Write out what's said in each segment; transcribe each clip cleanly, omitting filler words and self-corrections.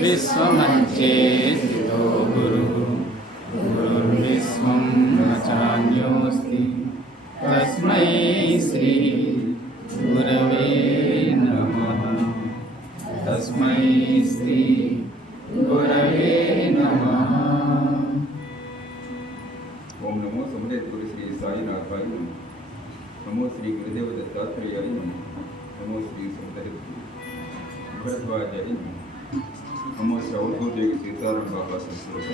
विश्वमञ्चेतो गुरुः गुरुर्विश्वं न चान्योऽस्ति तस्मै श्री गुरवे नमः तस्मै श्री गुरवे नमः। ओम नमो समदेव गुरु श्री साईनाथाय नमः। नमो श्री गुरुदेव दत्तात्रेयाय नमः। नमो श्री समदेव भरद्वाजाय नमः। नमो श्री अवधूतदेव सीताराम बाबा संस्कृत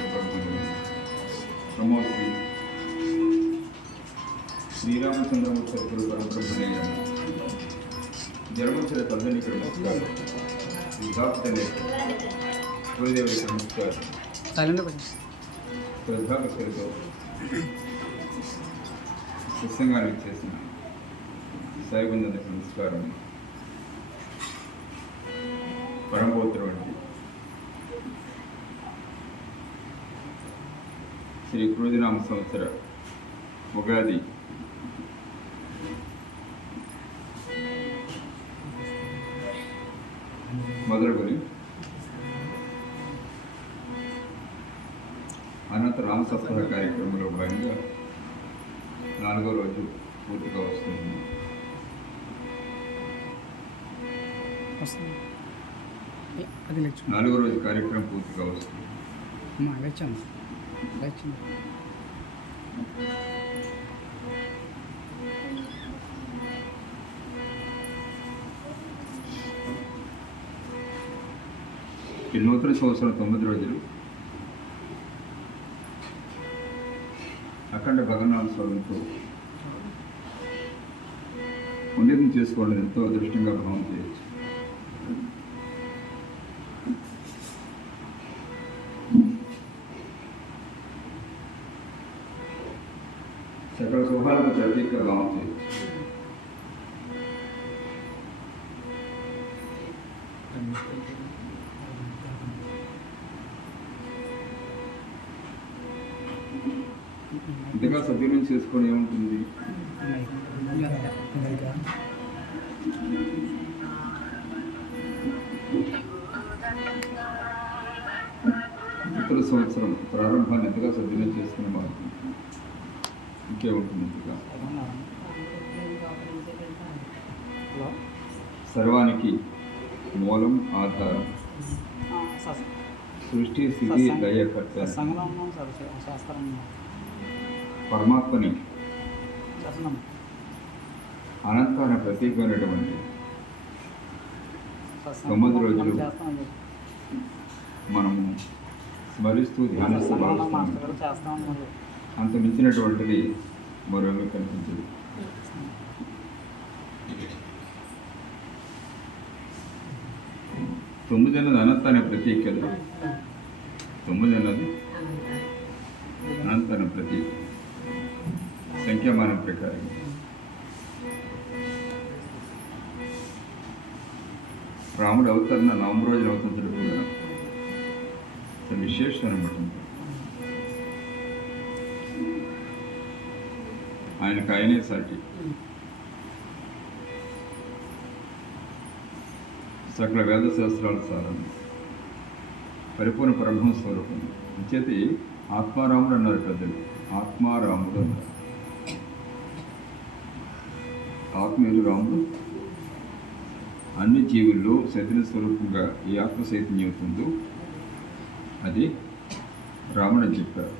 नमो श्री रामचंद्रमूर्ति गुरु परब्रह्मणे नमः। जन्मोत्सव तल्लनिकर नमस्कार श्री गुरुदेव नमस्कार శ్రద్ధాభక్తులతో సత్సంగానికి చేసిన సాయిబంధులకు నమస్కారం. పరమపవిత్ర వంటి శ్రీ క్రోధినామ సంవత్సర ఉగాది మొదలుకొని అనంత రామసప్తాహ కార్యక్రమంలో భాగంగా 4వ రోజు పూర్తిగా వస్తుంది. 4వ రోజు కార్యక్రమం పూర్తిగా వస్తుంది. ఈ నూతన సంవత్సరం 9 రోజులు అఖండ భగవన్నామ స్వరంతో పుణ్యం చేసుకోవడం ఎంతో అదృష్టంగా భావం చేయొచ్చు. సకల శుభాలకు ప్రతీకగా భావం చేయొచ్చు. ఇంతగా సద్వినియోగం చేసుకొని ఏముంటుంది? ఉత్తర సంవత్సరం ప్రారంభాన్ని ఎంతగా సద్వినియోగం చేసుకునే మార్గం ఇంకేముంటుంది? ఇంతగా సర్వానికి మూలం ఆధారం సృష్టి స్థితి లయకర్త పరమాత్మని అనంతాన ప్రతీకమైనటువంటి 9 రోజులు మనము స్మరిస్తూ ధ్యానిస్తూ భావిస్తాము. అంత మించినటువంటిది మరోమీ కనిపించదు. తొమ్మిది అన్నది అనంతాన ప్రతీక కదా. 9 అన్నది అనంతాన ప్రతీక సంఖ్యామానం ప్రకారం. రాముడు అవతరణ 9 రోజులు అవతరించడం కూడా విశేషం అనమాట. ఆయనకు ఆయనే సాటి. సకల వేద శాస్త్రాల సారం పరిపూర్ణ పరబ్రహ్మ స్వరూపం ఇచ్చేది. ఆత్మారాముడు అన్నారు పెద్దలు. ఆత్మారాముడు అన్నారు. ఆత్మీయుడు రాముడు అన్ని జీవుల్లో చైతన్య స్వరూపంగా ఈ ఆత్మ చైతన్యం అవుతుందో అది రాముడు అని చెప్పారు.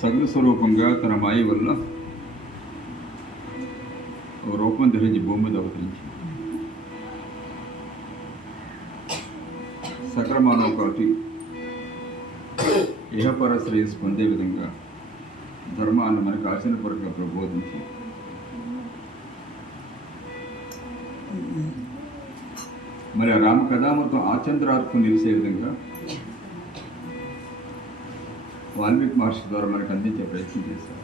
సగుణ స్వరూపంగా తన మాయ వల్ల ఒక రూపం ధరించి భూమి మీద అవతరించి సకల మానవ కోటి ఇహపర శ్రేయస్సు పొందే విధంగా ధర్మాన్ని మనకు ఆచరణపూర్వకంగా ప్రబోధించి మరి ఆ రామ కథామృతం ఆచంద్రార్థం నిలిచే విధంగా వాల్మీకి మహర్షి ద్వారా మనకు అందించే ప్రయత్నం చేశారు.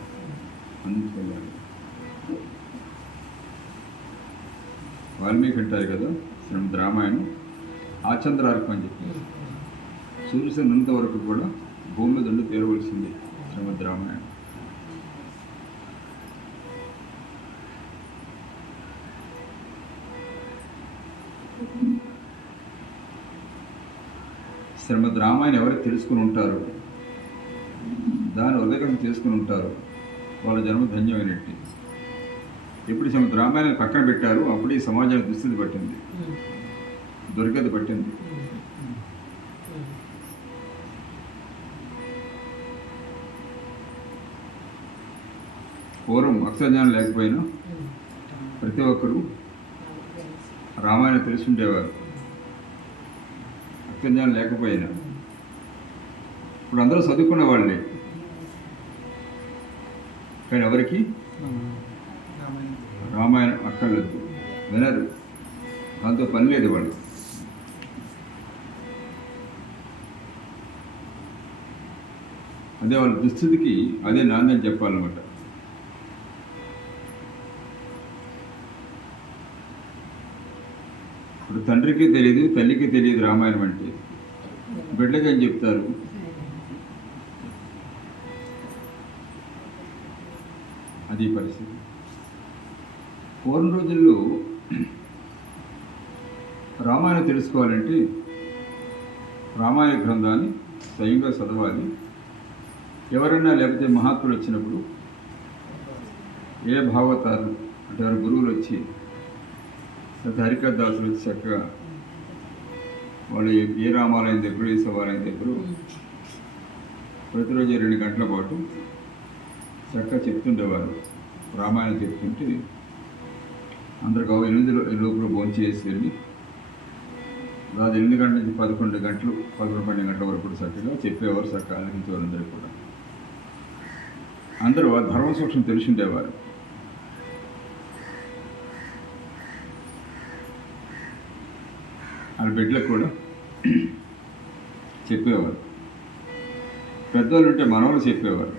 అందించగలిగారు. వాల్మీకి అంటారు కదా శ్రీమద్ రామాయణం ఆచంద్రార్కం అని చెప్పి సూర్యునంత వరకు కూడా భూమి మీద ఉండి తీరవలసింది శ్రీమద్ రామాయణం. శ్రీమద్ రామాయణం ఎవరు తెలుసుకుని ఉంటారు, దాన్ని ఉదయం చేసుకుని ఉంటారు, వాళ్ళ జన్మ ధన్యమైనట్టు. ఎప్పుడు శ్రీమద్ రామాయణం పక్కన పెట్టారు అప్పుడు ఈ సమాజానికి దుస్థితి పట్టింది, దొరికేది పట్టింది. పూర్వం అక్షరజ్ఞానం లేకపోయినా ప్రతి ఒక్కరూ రామాయణం తెలిసి ఉండేవారు, అక్షరజ్ఞానం లేకపోయినా. ఇప్పుడు అందరూ చదువుకునే వాళ్ళే, కానీ ఎవరికి రామాయణం అక్కర్లేదు, వినరు, దాంతో పని లేదు వాళ్ళు. అదే వాళ్ళ దుస్థితికి అదే నాంది అని చెప్పాలన్నమాట. ఇప్పుడు తండ్రికి తెలియదు, తల్లికి తెలియదు రామాయణం అంటే, బిడ్డకి అని చెప్తారు. అది పరిస్థితి. పూర్వం రోజుల్లో రామాయణం తెలుసుకోవాలంటే రామాయణ గ్రంథాన్ని స్వయంగా చదవాలి. ఎవరైనా లేకపోతే మహాత్ములు వచ్చినప్పుడు ఏ భాగవతారు అంటే వారి గురువులు వచ్చి లేకపోతే హరికథాసులు వచ్చి చక్కగా వాళ్ళు ఏ రామాలయం దగ్గర ఏ శివాలయం దగ్గర ప్రతిరోజు 2 గంటల పాటు చక్కగా చెప్తుండేవారు. రామాయణం చెప్తుంటే అందరికి 8 లోపల భోజనం చేసి వెళ్ళి దాదాపు 8 గంటల నుంచి 11 గంటలు 11-12 గంటల వరకు కూడా చక్కగా చెప్పేవారు, చక్కగా ఆలకించేవారు. అందరూ కూడా అందరూ ధర్మ సూక్ష్మం తెలిసి ఉండేవారు. వాళ్ళ బిడ్డలకు కూడా చెప్పేవారు. పెద్దవాళ్ళు ఉంటే మనవాళ్ళు చెప్పేవారు,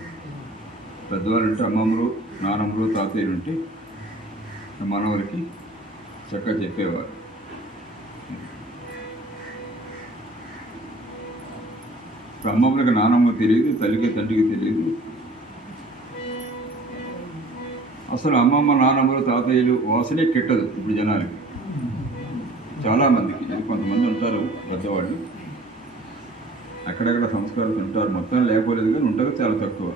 పెద్దవాళ్ళు ఉంటే అమ్మమ్మలు, నానమ్మలు, తాతయ్యలు ఉంటే మనవలకి చక్కగా చెప్పేవారు. ఇప్పుడు అమ్మమ్మలకి నానమ్మకి తెలియదు, తల్లికి తండ్రికి తెలియదు. అసలు అమ్మమ్మ, నానమ్మలు, తాతయ్యలు వాసనే కిట్టదు ఇప్పుడు జనాలకి, చాలామందికి. కొంతమంది ఉంటారు పెద్దవాళ్ళు, అక్కడక్కడ సంస్కారాలు ఉంటారు, మొత్తం లేకపోలేదు కానీ ఉంటారు, చాలా తక్కువ.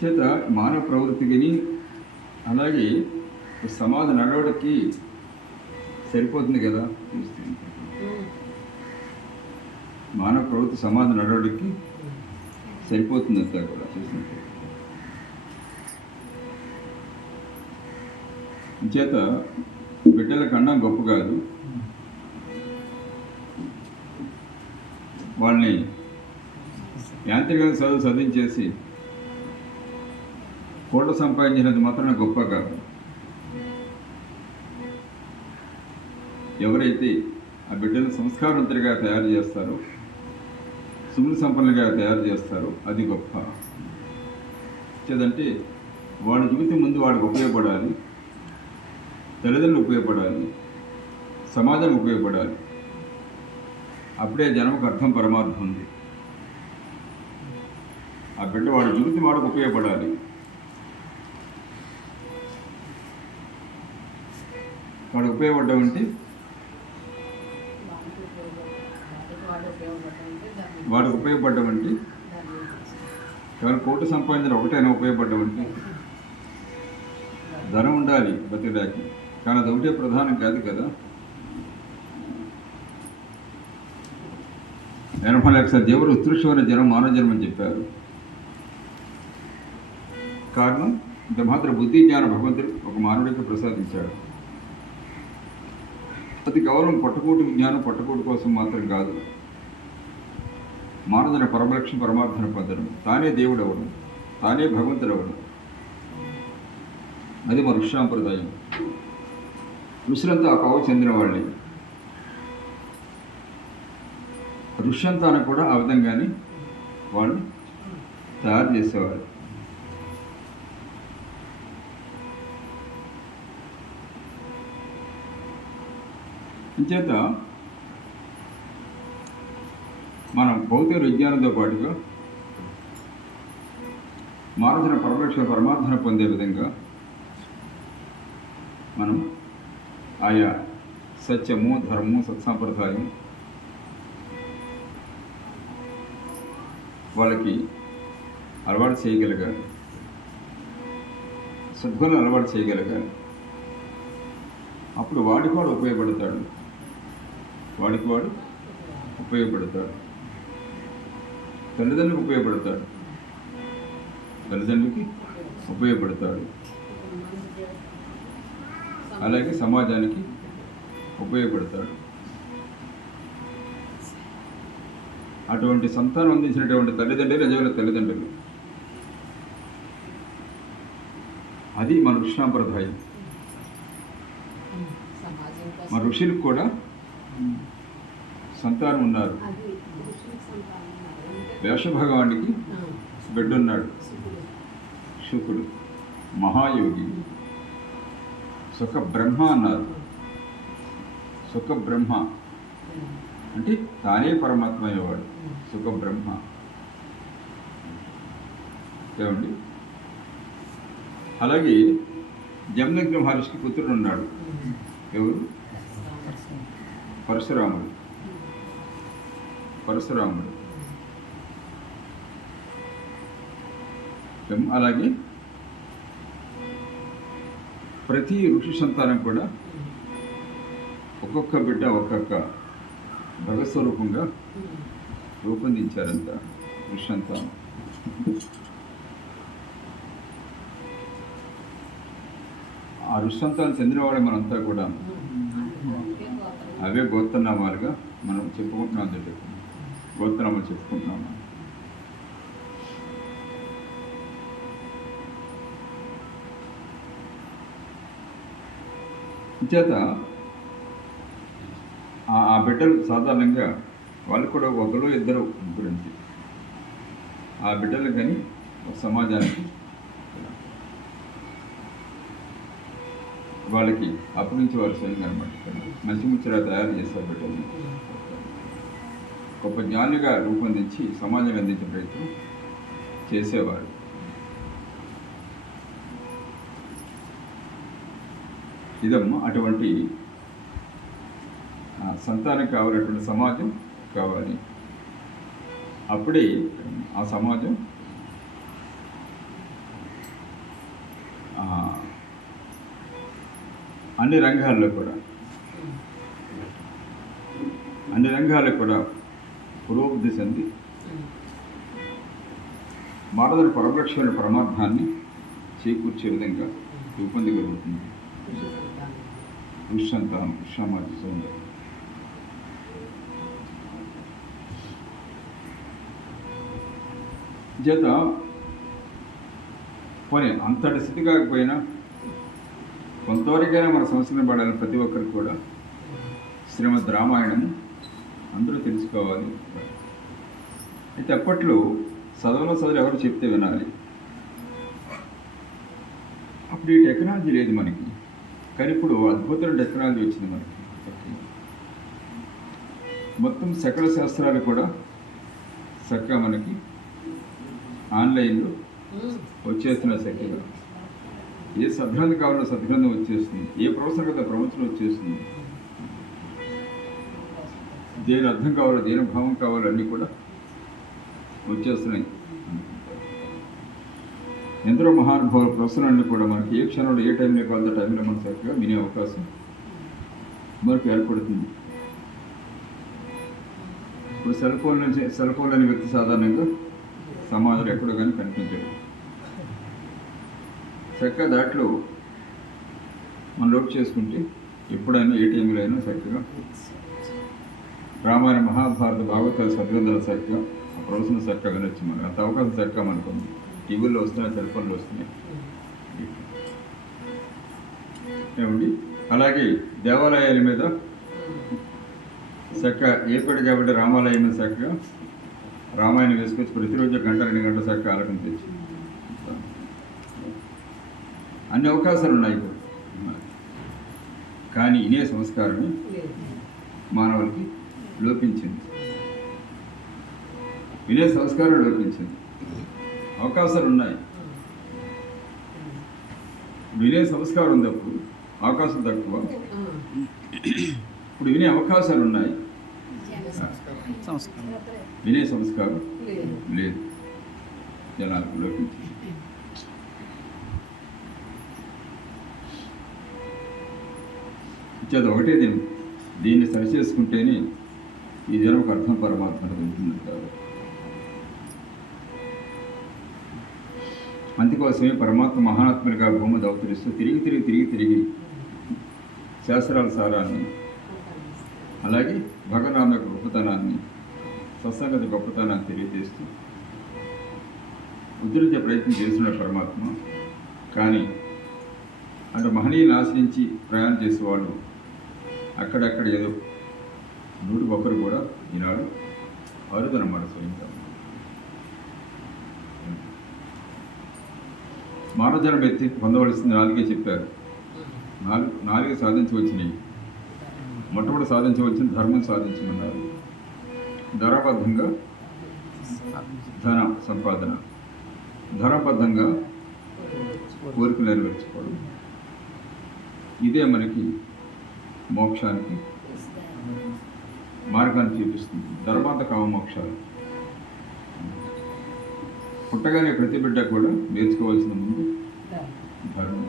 చేత మానవ ప్రవృత్తికి అలాగే సమాజ నడవడికి సరిపోతుంది కదా. మానవ ప్రవృత్తి సమాజ నడవడికి సరిపోతుంది అంతా కూడా చూసినట్టు. చేత బిడ్డలకు అన్నం గొప్ప కాదు, వాళ్ళని యాంత్రికంగా చదివించేసి కోట సంపాదించినంత మాత్రాన గొప్ప కాదు. ఎవరైతే ఆ బిడ్డలను సంస్కారవంతులుగా తయారు చేస్తారో, సుమృతి సంపన్నులుగా తయారు చేస్తారో అది గొప్ప. చేదంటే వాడి జీవితం ముందు వాడికి ఉపయోగపడాలి, తల్లిదండ్రులు ఉపయోగపడాలి, సమాజం ఉపయోగపడాలి. అప్పుడే జన్మకు అర్థం పరమార్థం ఉంది. ఆ బిడ్డ వాడి జీవితం వాడికి ఉపయోగపడాలి. వాడికి ఉపయోగపడ్డం అంటే వాడికి ఉపయోగపడ్డం అంటే కేవలం కోటి సంపాదించిన ఒకటైనా ఉపయోగపడ్డం అంటే ధనం ఉండాలి బతికడానికి, కానీ అది ఒకటే ప్రధానం కాదు కదా. 80 లక్షల దేవుడు ఉత్కృష్టమైన జనం మానవ జన్మ అని చెప్పారు. కారణం ఇంత మాత్రం బుద్ధి జ్ఞాన భగవంతుడు ఒక మానవుడికి ప్రసాదించాడు. అది కేవలం పట్టుకోటి విజ్ఞానం, పట్టుకోటి కోసం మాత్రం కాదు. మానవుని పరమలక్ష్యం పరమార్థన పొందడం, తానే దేవుడు అవ్వడం, తానే భగవంతుడు అవ్వడం, అది మన ఋషి సాంప్రదాయం. ఋషులంతా ఆ కావు చెందిన వాళ్ళే. ఋష్యంతాన్ని కూడా ఆ విధంగానే వాళ్ళు తయారు చేసేవారు. అంచేత మనం భౌతిక విజ్ఞానంతో పాటుగా మానసిన పరమార్థన పొందే విధంగా మనం ఆయా సత్యము, ధర్మము, సత్సాంప్రదాయం వాళ్ళకి అలవాటు చేయగలగాలి, సద్గుణాలు అలవాటు చేయగలగాలి. అప్పుడు వాడికి వాడు ఉపయోగపడతాడు, తల్లిదండ్రులకు ఉపయోగపడతాడు, అలాగే సమాజానికి ఉపయోగపడతాడు. అటువంటి సంతానం అందించినటువంటి తల్లిదండ్రులు అది మన ఋషాంప్రదాయం. మన ఋషులకు కూడా సంతానం ఉన్నారు. వ్యాసభగవానికి బిడ్డున్నాడు, శుకుడు, మహాయోగి, సుఖ బ్రహ్మ అన్నారు. సుఖ బ్రహ్మ అంటే తానే పరమాత్మ అయ్యేవాడు, సుఖ బ్రహ్మ. ఏమండి, అలాగే జమదగ్ని మహర్షికి పుత్రుడు ఉన్నాడు. ఎవరు? పరశురాముడు. అలాగే ప్రతి ఋషి సంతానం కూడా ఒక్కొక్క బిడ్డ ఒక్కొక్క భగస్వరూపంగా రూపొందించారంట ఋషి సంతానం. ఆ ఋషి సంతానం చెందిన వాళ్ళు మనంతా కూడా అవే గోత్రనామాలుగా మనం చెప్పుకుంటున్నాం. గోత్రనామాలు చెప్పుకుంటున్నాము. చేత ఆ బిడ్డలు సాధారణంగా వాళ్ళు కూడా ఒకరు ఇద్దరు గురించి ఆ బిడ్డలు కానీ సమాజానికి వాళ్ళకి అప్పగించవలసింది అనమాట. మంచి ముచ్చరా తయారు చేస్తారు బిడ్డల్ని. గొప్ప జ్ఞానిగా రూపొందించి సమాజానికి అందించే ప్రయత్నం చేసేవారు. ఇదమ్మా అటువంటి సంతానం కావాలటువంటి సమాజం కావాలి. అప్పుడే ఆ సమాజం అన్ని రంగాల్లో కూడా పురోభివృద్ధి చెంది మానవుని పరమలక్ష్యమైన పరమార్థాన్ని చేకూర్చే విధంగా రూపొందగలుగుతుంది ఋషి సంతానం, సమాజ సౌందర్యం. చేత పోనీ అంతటి స్థితి కాకపోయినా కొంతవరకైనా మన సంస్కరణ పడాలని ప్రతి ఒక్కరికి కూడా శ్రీమద్ రామాయణం అందరూ తెలుసుకోవాలి. అయితే అప్పట్లో చదువులు ఎవరు చెప్తే వినాలి. అప్పుడు ఈ టెక్నాలజీ లేదు మనకి, కానీ ఇప్పుడు అద్భుతమైన టెక్నాలజీ వచ్చింది మనకి. మొత్తం సకల శాస్త్రాలు కూడా చక్కగా మనకి ఆన్లైన్లో వచ్చేస్తున్నాయి. చక్కగా ఏ సద్గ్రంథం కావాలో సద్గ్రంథం వచ్చేస్తుంది, ఏ ప్రవచనం కదా ప్రవచనం వచ్చేస్తుంది, దేని అర్థం కావాలో దేని భావం కావాలో అన్నీ కూడా వచ్చేస్తున్నాయి. ఎందరో మహానుభావుల ప్రవచనాన్ని కూడా మనకి ఏ క్షణంలో ఏ టైంలో కావాలో టైంలో మనం చక్కగా వినే అవకాశం మనకు ఏర్పడుతుంది. ఇప్పుడు సెల్ ఫోన్ అనే వ్యక్తి సాధారణంగా సమాజంలో ఎక్కడో కానీ కనిపించడు. చక్కగా దాంట్లో మనం లోడ్ చేసుకుంటే ఎప్పుడైనా ఏ టైంలో అయినా చక్కగా రామాయణ, మహాభారత, భాగవతాలు, సద్గ్రంథాలు చక్కగా ఆ ప్రవచనం చక్కగా వినొచ్చు. మనకు అంత అవకాశం చక్కగా మనకు ఉంది. టీవీల్లో వస్తున్నాయి, సెల్ ఫోన్లో వస్తున్నాయి. ఏమండి, అలాగే దేవాలయాల మీద చక్కగా ఏర్పాటు కాబట్టి రామాలయం మీద చక్కగా రామాయణం వేసుకొచ్చి ప్రతిరోజు 1-2 గంటల చక్కగా ఆలకం తెచ్చి అన్ని అవకాశాలు ఉన్నాయి ఇప్పుడు. కానీ ఇనే సంస్కారమే మానవులకి లోపించింది. వినే సంస్కారం లోపించింది. అవకాశాలు ఉన్నాయి వినే సంస్కారం ఉంది, అప్పుడు అవకాశం తక్కువ. ఇప్పుడు వినే అవకాశాలు ఉన్నాయి, వినే సంస్కారం లేదు జనాలకు లోపించి. ఇచ్చేది ఒకటే దీన్ని సరి చేసుకుంటేనే ఈ జన్మకు అర్థం పరమాత్మ ఉంటుంది కాబట్టి అందుకోసమే పరమాత్మ మహాత్ములుగా భూమి అవతరిస్తూ తిరిగి శాస్త్రాల సారాన్ని, అలాగే భగవన్నామ యొక్క గొప్పతనాన్ని, సత్సంగతి గొప్పతనాన్ని తెలియజేస్తూ ఉద్ధరించే ప్రయత్నం చేస్తున్నాడు పరమాత్మ. కానీ అంటే మహనీయులను ఆశ్రయించి ప్రయాణం చేసేవాళ్ళు అక్కడక్కడ ఏదో 100 కూడా ఈనాడు అరుదనమాట. స్వయంగా మానవ జన్మ ఎత్తి పొందవలసింది 4 చెప్పారు. 4 సాధించవచ్చినాయి. మొట్టమొదటి సాధించవలసిన ధర్మం సాధించమన్నారు. ధర్మబద్ధంగా ధన సంపాదన, ధర్మబద్ధంగా కోరికలు నెరవేర్చుకోవడం, ఇదే మనకి మోక్షానికి మార్గాన్ని చూపిస్తుంది. ధర్మాంత కామమోక్షాలు. పుట్టగానే ప్రతి బిడ్డ కూడా నేర్చుకోవాల్సిన ముందు ధర్మం.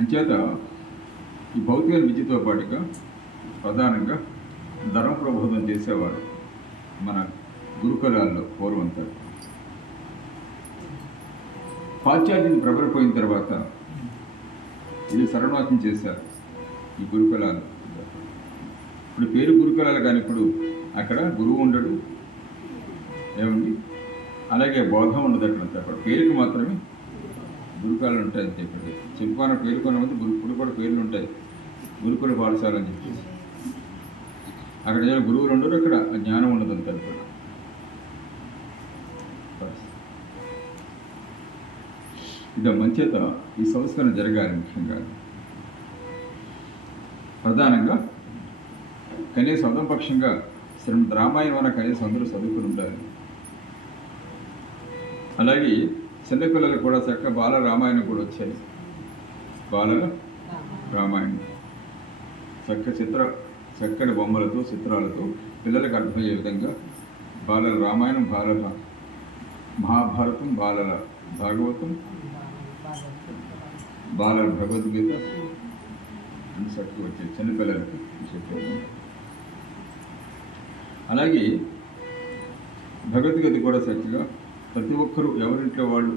అంచేత ఈ భౌతిక విద్యతో పాటుగా ప్రధానంగా ధర్మ ప్రబోధం చేసేవారు మన గురుకులాల్లో పూర్వంతా. పాశ్చాత్యం ప్రబలిపోయిన తర్వాత ఇది సర్వనాశనం చేశారు ఈ గురుకులాలు. ఇప్పుడు పేరు గురుకులాలు, కానీ ఇప్పుడు అక్కడ గురువు ఉండడు, ఏమండి, అలాగే బోధం ఉండదు. అక్కడ పేరుకి మాత్రమే గురుకులాలు ఉంటాయి అని చెప్పి చెప్పుకున్న పేరుకున్న మంది ఇప్పుడు కూడా పేర్లు ఉంటాయి, గురుకుల పాఠశాల అని చెప్పేసి. అక్కడ ఏదైనా గురువులు ఉండరు, అక్కడ జ్ఞానం ఉండదు అంతే. కూడా ఇది మంచేత ఈ సంస్కరణ జరగాలి. ముఖ్యంగా ప్రధానంగా కనీసం అదంపక్షంగా శ్రీమద్ రామాయణం అన్న కనీసం అందరూ చదువుకుని ఉండాలి. అలాగే చిన్నపిల్లలు కూడా చక్క బాల రామాయణం కూడా వచ్చాయి. బాలల రామాయణం చక్కటి బొమ్మలతో, చిత్రాలతో పిల్లలకు అర్థమయ్యే విధంగా బాలల రామాయణం, బాలల మహాభారతం, బాలల భాగవతం, బాలల భగవద్గీత అని చక్కగా వచ్చాయి చిన్నపిల్లలకు చెప్పారు. అలాగే భగవద్గీత కూడా చక్కగా ప్రతి ఒక్కరూ ఎవరింట్లో వాళ్ళు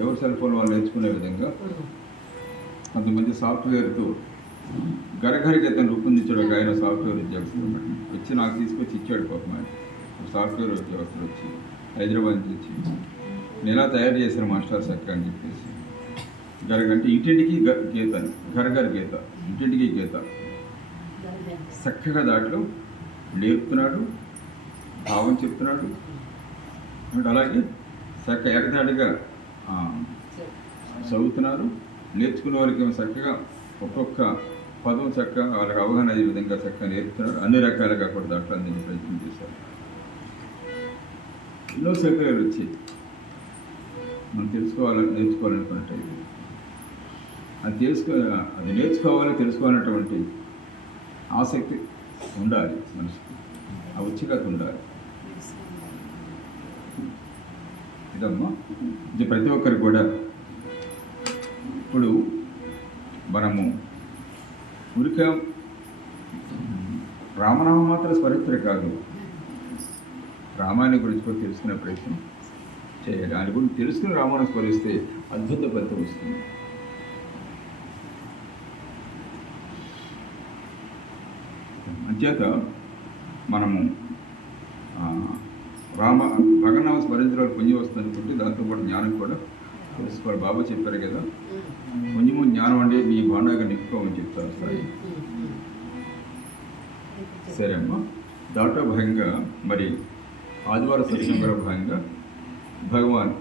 ఎవరి సెల్ ఫోన్ వాళ్ళు నేర్చుకునే విధంగా కొంతమంది సాఫ్ట్వేర్తో గరగరిగీతను రూపొందించడానికి ఆయన సాఫ్ట్వేర్ ఉద్యోగస్తులు వచ్చి నాకు తీసుకొచ్చి ఇచ్చాడు. పాపం ఆయన సాఫ్ట్వేర్ ఉద్యోగస్తులు వచ్చి హైదరాబాద్ నుంచి వచ్చి నేను ఎలా తయారు చేసిన మాస్టర్ చక్క అని చెప్పేసి అంటే ఇంటింటికి గీత, గరగర గీత, ఇంటింటికి గీత చక్కగా దాంట్లో నేర్పుతున్నాడు, భావం చెప్తున్నాడు. అంటే అలాగే చక్క ఎగతాడిగా చదువుతున్నారు. నేర్చుకున్న వారికి చక్కగా ఒక్కొక్క పదం చక్కగా వాళ్ళకి అవగాహన అయ్యే విధంగా చక్కగా నేర్పుతున్నారు. అన్ని రకాలుగా కూడా దాంట్లో అందించే ప్రయత్నం చేశారు. ఎన్నో సౌకర్యాలు వచ్చాయి. మనం నేర్చుకోవాలనుకున్నట్టు అది తెలుసుకోవాలన్నటువంటి ఆసక్తి ఉండాలి మనసుకి, ఆ ఉత్సుకత ఉండాలి. ఇదమ్మా ఇది ప్రతి ఒక్కరికి కూడా. ఇప్పుడు మనము ఊరికే రామనామం మాత్రం స్మరించడం కాదు, రామాయణం గురించి కూడా తెలుసుకునే ప్రయత్నం చేయాలి. దాని గురించి తెలుసుకుని రామాయణం స్మరిస్తే అద్భుత ఫలితం వస్తుంది. అంచేత మనము భగవన్నామం స్మరించడం పుణ్యం వస్తుంది అనుకుంటే దాంతోపాటు జ్ఞానం కూడా తెలుసుకోవాలి. బాబా చెప్పారు కదా, పుణ్యము జ్ఞానం అంటే మీ బాండాగా నింపుకోమని చెప్తారు. సరే అమ్మా, దాంట్లో భాగంగా మరి ఆదివారం సత్సంగంలో భాగంగా భగవాన్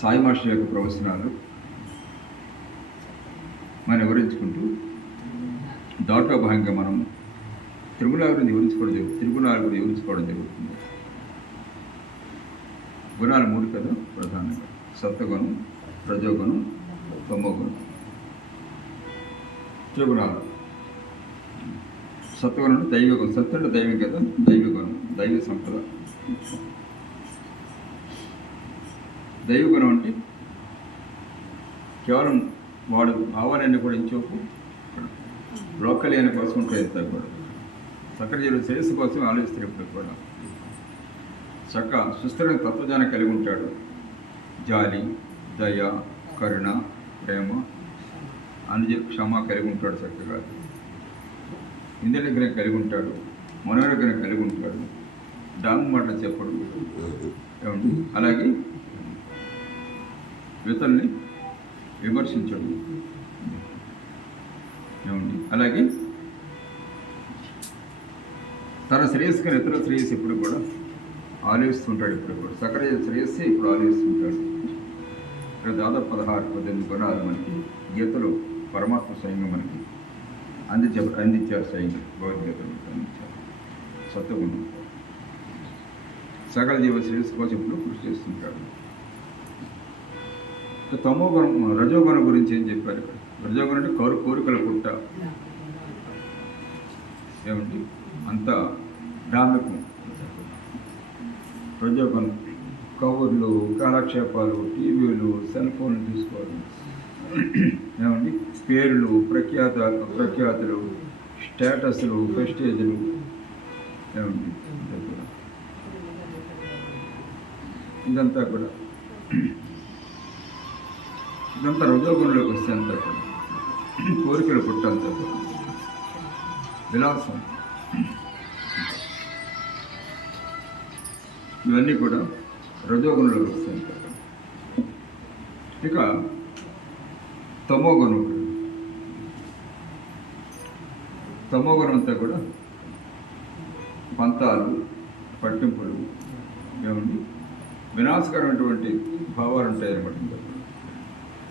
సాయి మాస్టర్ యొక్క ప్రవచనాలు మనం వివరించుకుంటూ దాంట్లో భాగంగా మనం తిరుమల గురించి వివరించుకోవడం జరుగుతుంది. గుణాలు 3 కదా ప్రధానంగా: సత్వగుణం, రజోగుణం, తమోగుణం. గుణాలు. సత్వగుణం అంటే దైవగుణం. సత్తు అంటే దైవం కదా, దైవగుణం, దైవ సంపద. దైవగుణం అంటే కేవలం వాడు భావాలన్నీ కూడా ఇంచోపు లోకల్ అనే కోసం ప్రయత్నం కూడా సకల జీవుల శ్రేయస్సు కోసం ఆలోచిస్తారు. ఇప్పుడు కూడా చక్క సుస్థిరమైన తత్వజ్ఞానం కలిగి ఉంటాడు. జాలి, దయ, కరుణ, ప్రేమ, అనుజ, క్షమ కలిగి ఉంటాడు. చక్కగా ఇంద్రియ నిగ్రహం కలిగి ఉంటాడు. మనోనిగ్రహం కలిగి ఉంటాడు. డాంగ్ మాటలు చెప్పడు. ఏమండి? అలాగే ఇతరుల్ని విమర్శించడు. ఏమండి? అలాగే తన శ్రేయస్సుగా ఇతరుల శ్రేయస్సు ఇప్పుడు కూడా ఆలోచిస్తుంటాడు. ఇప్పుడు కూడా సకల శ్రేయస్సే ఇప్పుడు ఆలోచిస్తుంటాడు. ఇక్కడ దాదాపు 16-18 గుణాలు మనకి గీతలో పరమాత్మ స్వయంగా మనకి అందించారు. స్వయంగా భగవద్గీతలో అందించారు. సత్వగుణం సకల జీవ శ్రేయస్సు కోసం ఇప్పుడు కృషి చేస్తుంటాడు. తమోగుణం, రజోగుణం గురించి ఏం చెప్పారు ఇక్కడ? రజోగుణం అంటే కోరికల పుట్ట. ఏమండి? అంత డామికం. రజోగుణం కబుర్లు, కాలక్షేపాలు, టీవీలు, సెల్ ఫోన్లు తీసుకోవడం. ఏమండి? పేర్లు, ప్రఖ్యాతులు, స్టేటస్లు, ప్రెస్టేజ్లు. ఏమండి? ఇదంతా కూడా రజోగుణంలోకి వస్తే అంతా కూడా కోరికలు పుట్టంతా కూడా విలాసం. ఇవన్నీ కూడా రజోగుణంలోకి వస్తాయి. ఇక తమోగుణం అంతా కూడా పంతాలు, పట్టింపులు. ఏమండి? వినాశకరమైనటువంటి భావాలు ఉంటాయి అన్నమాట.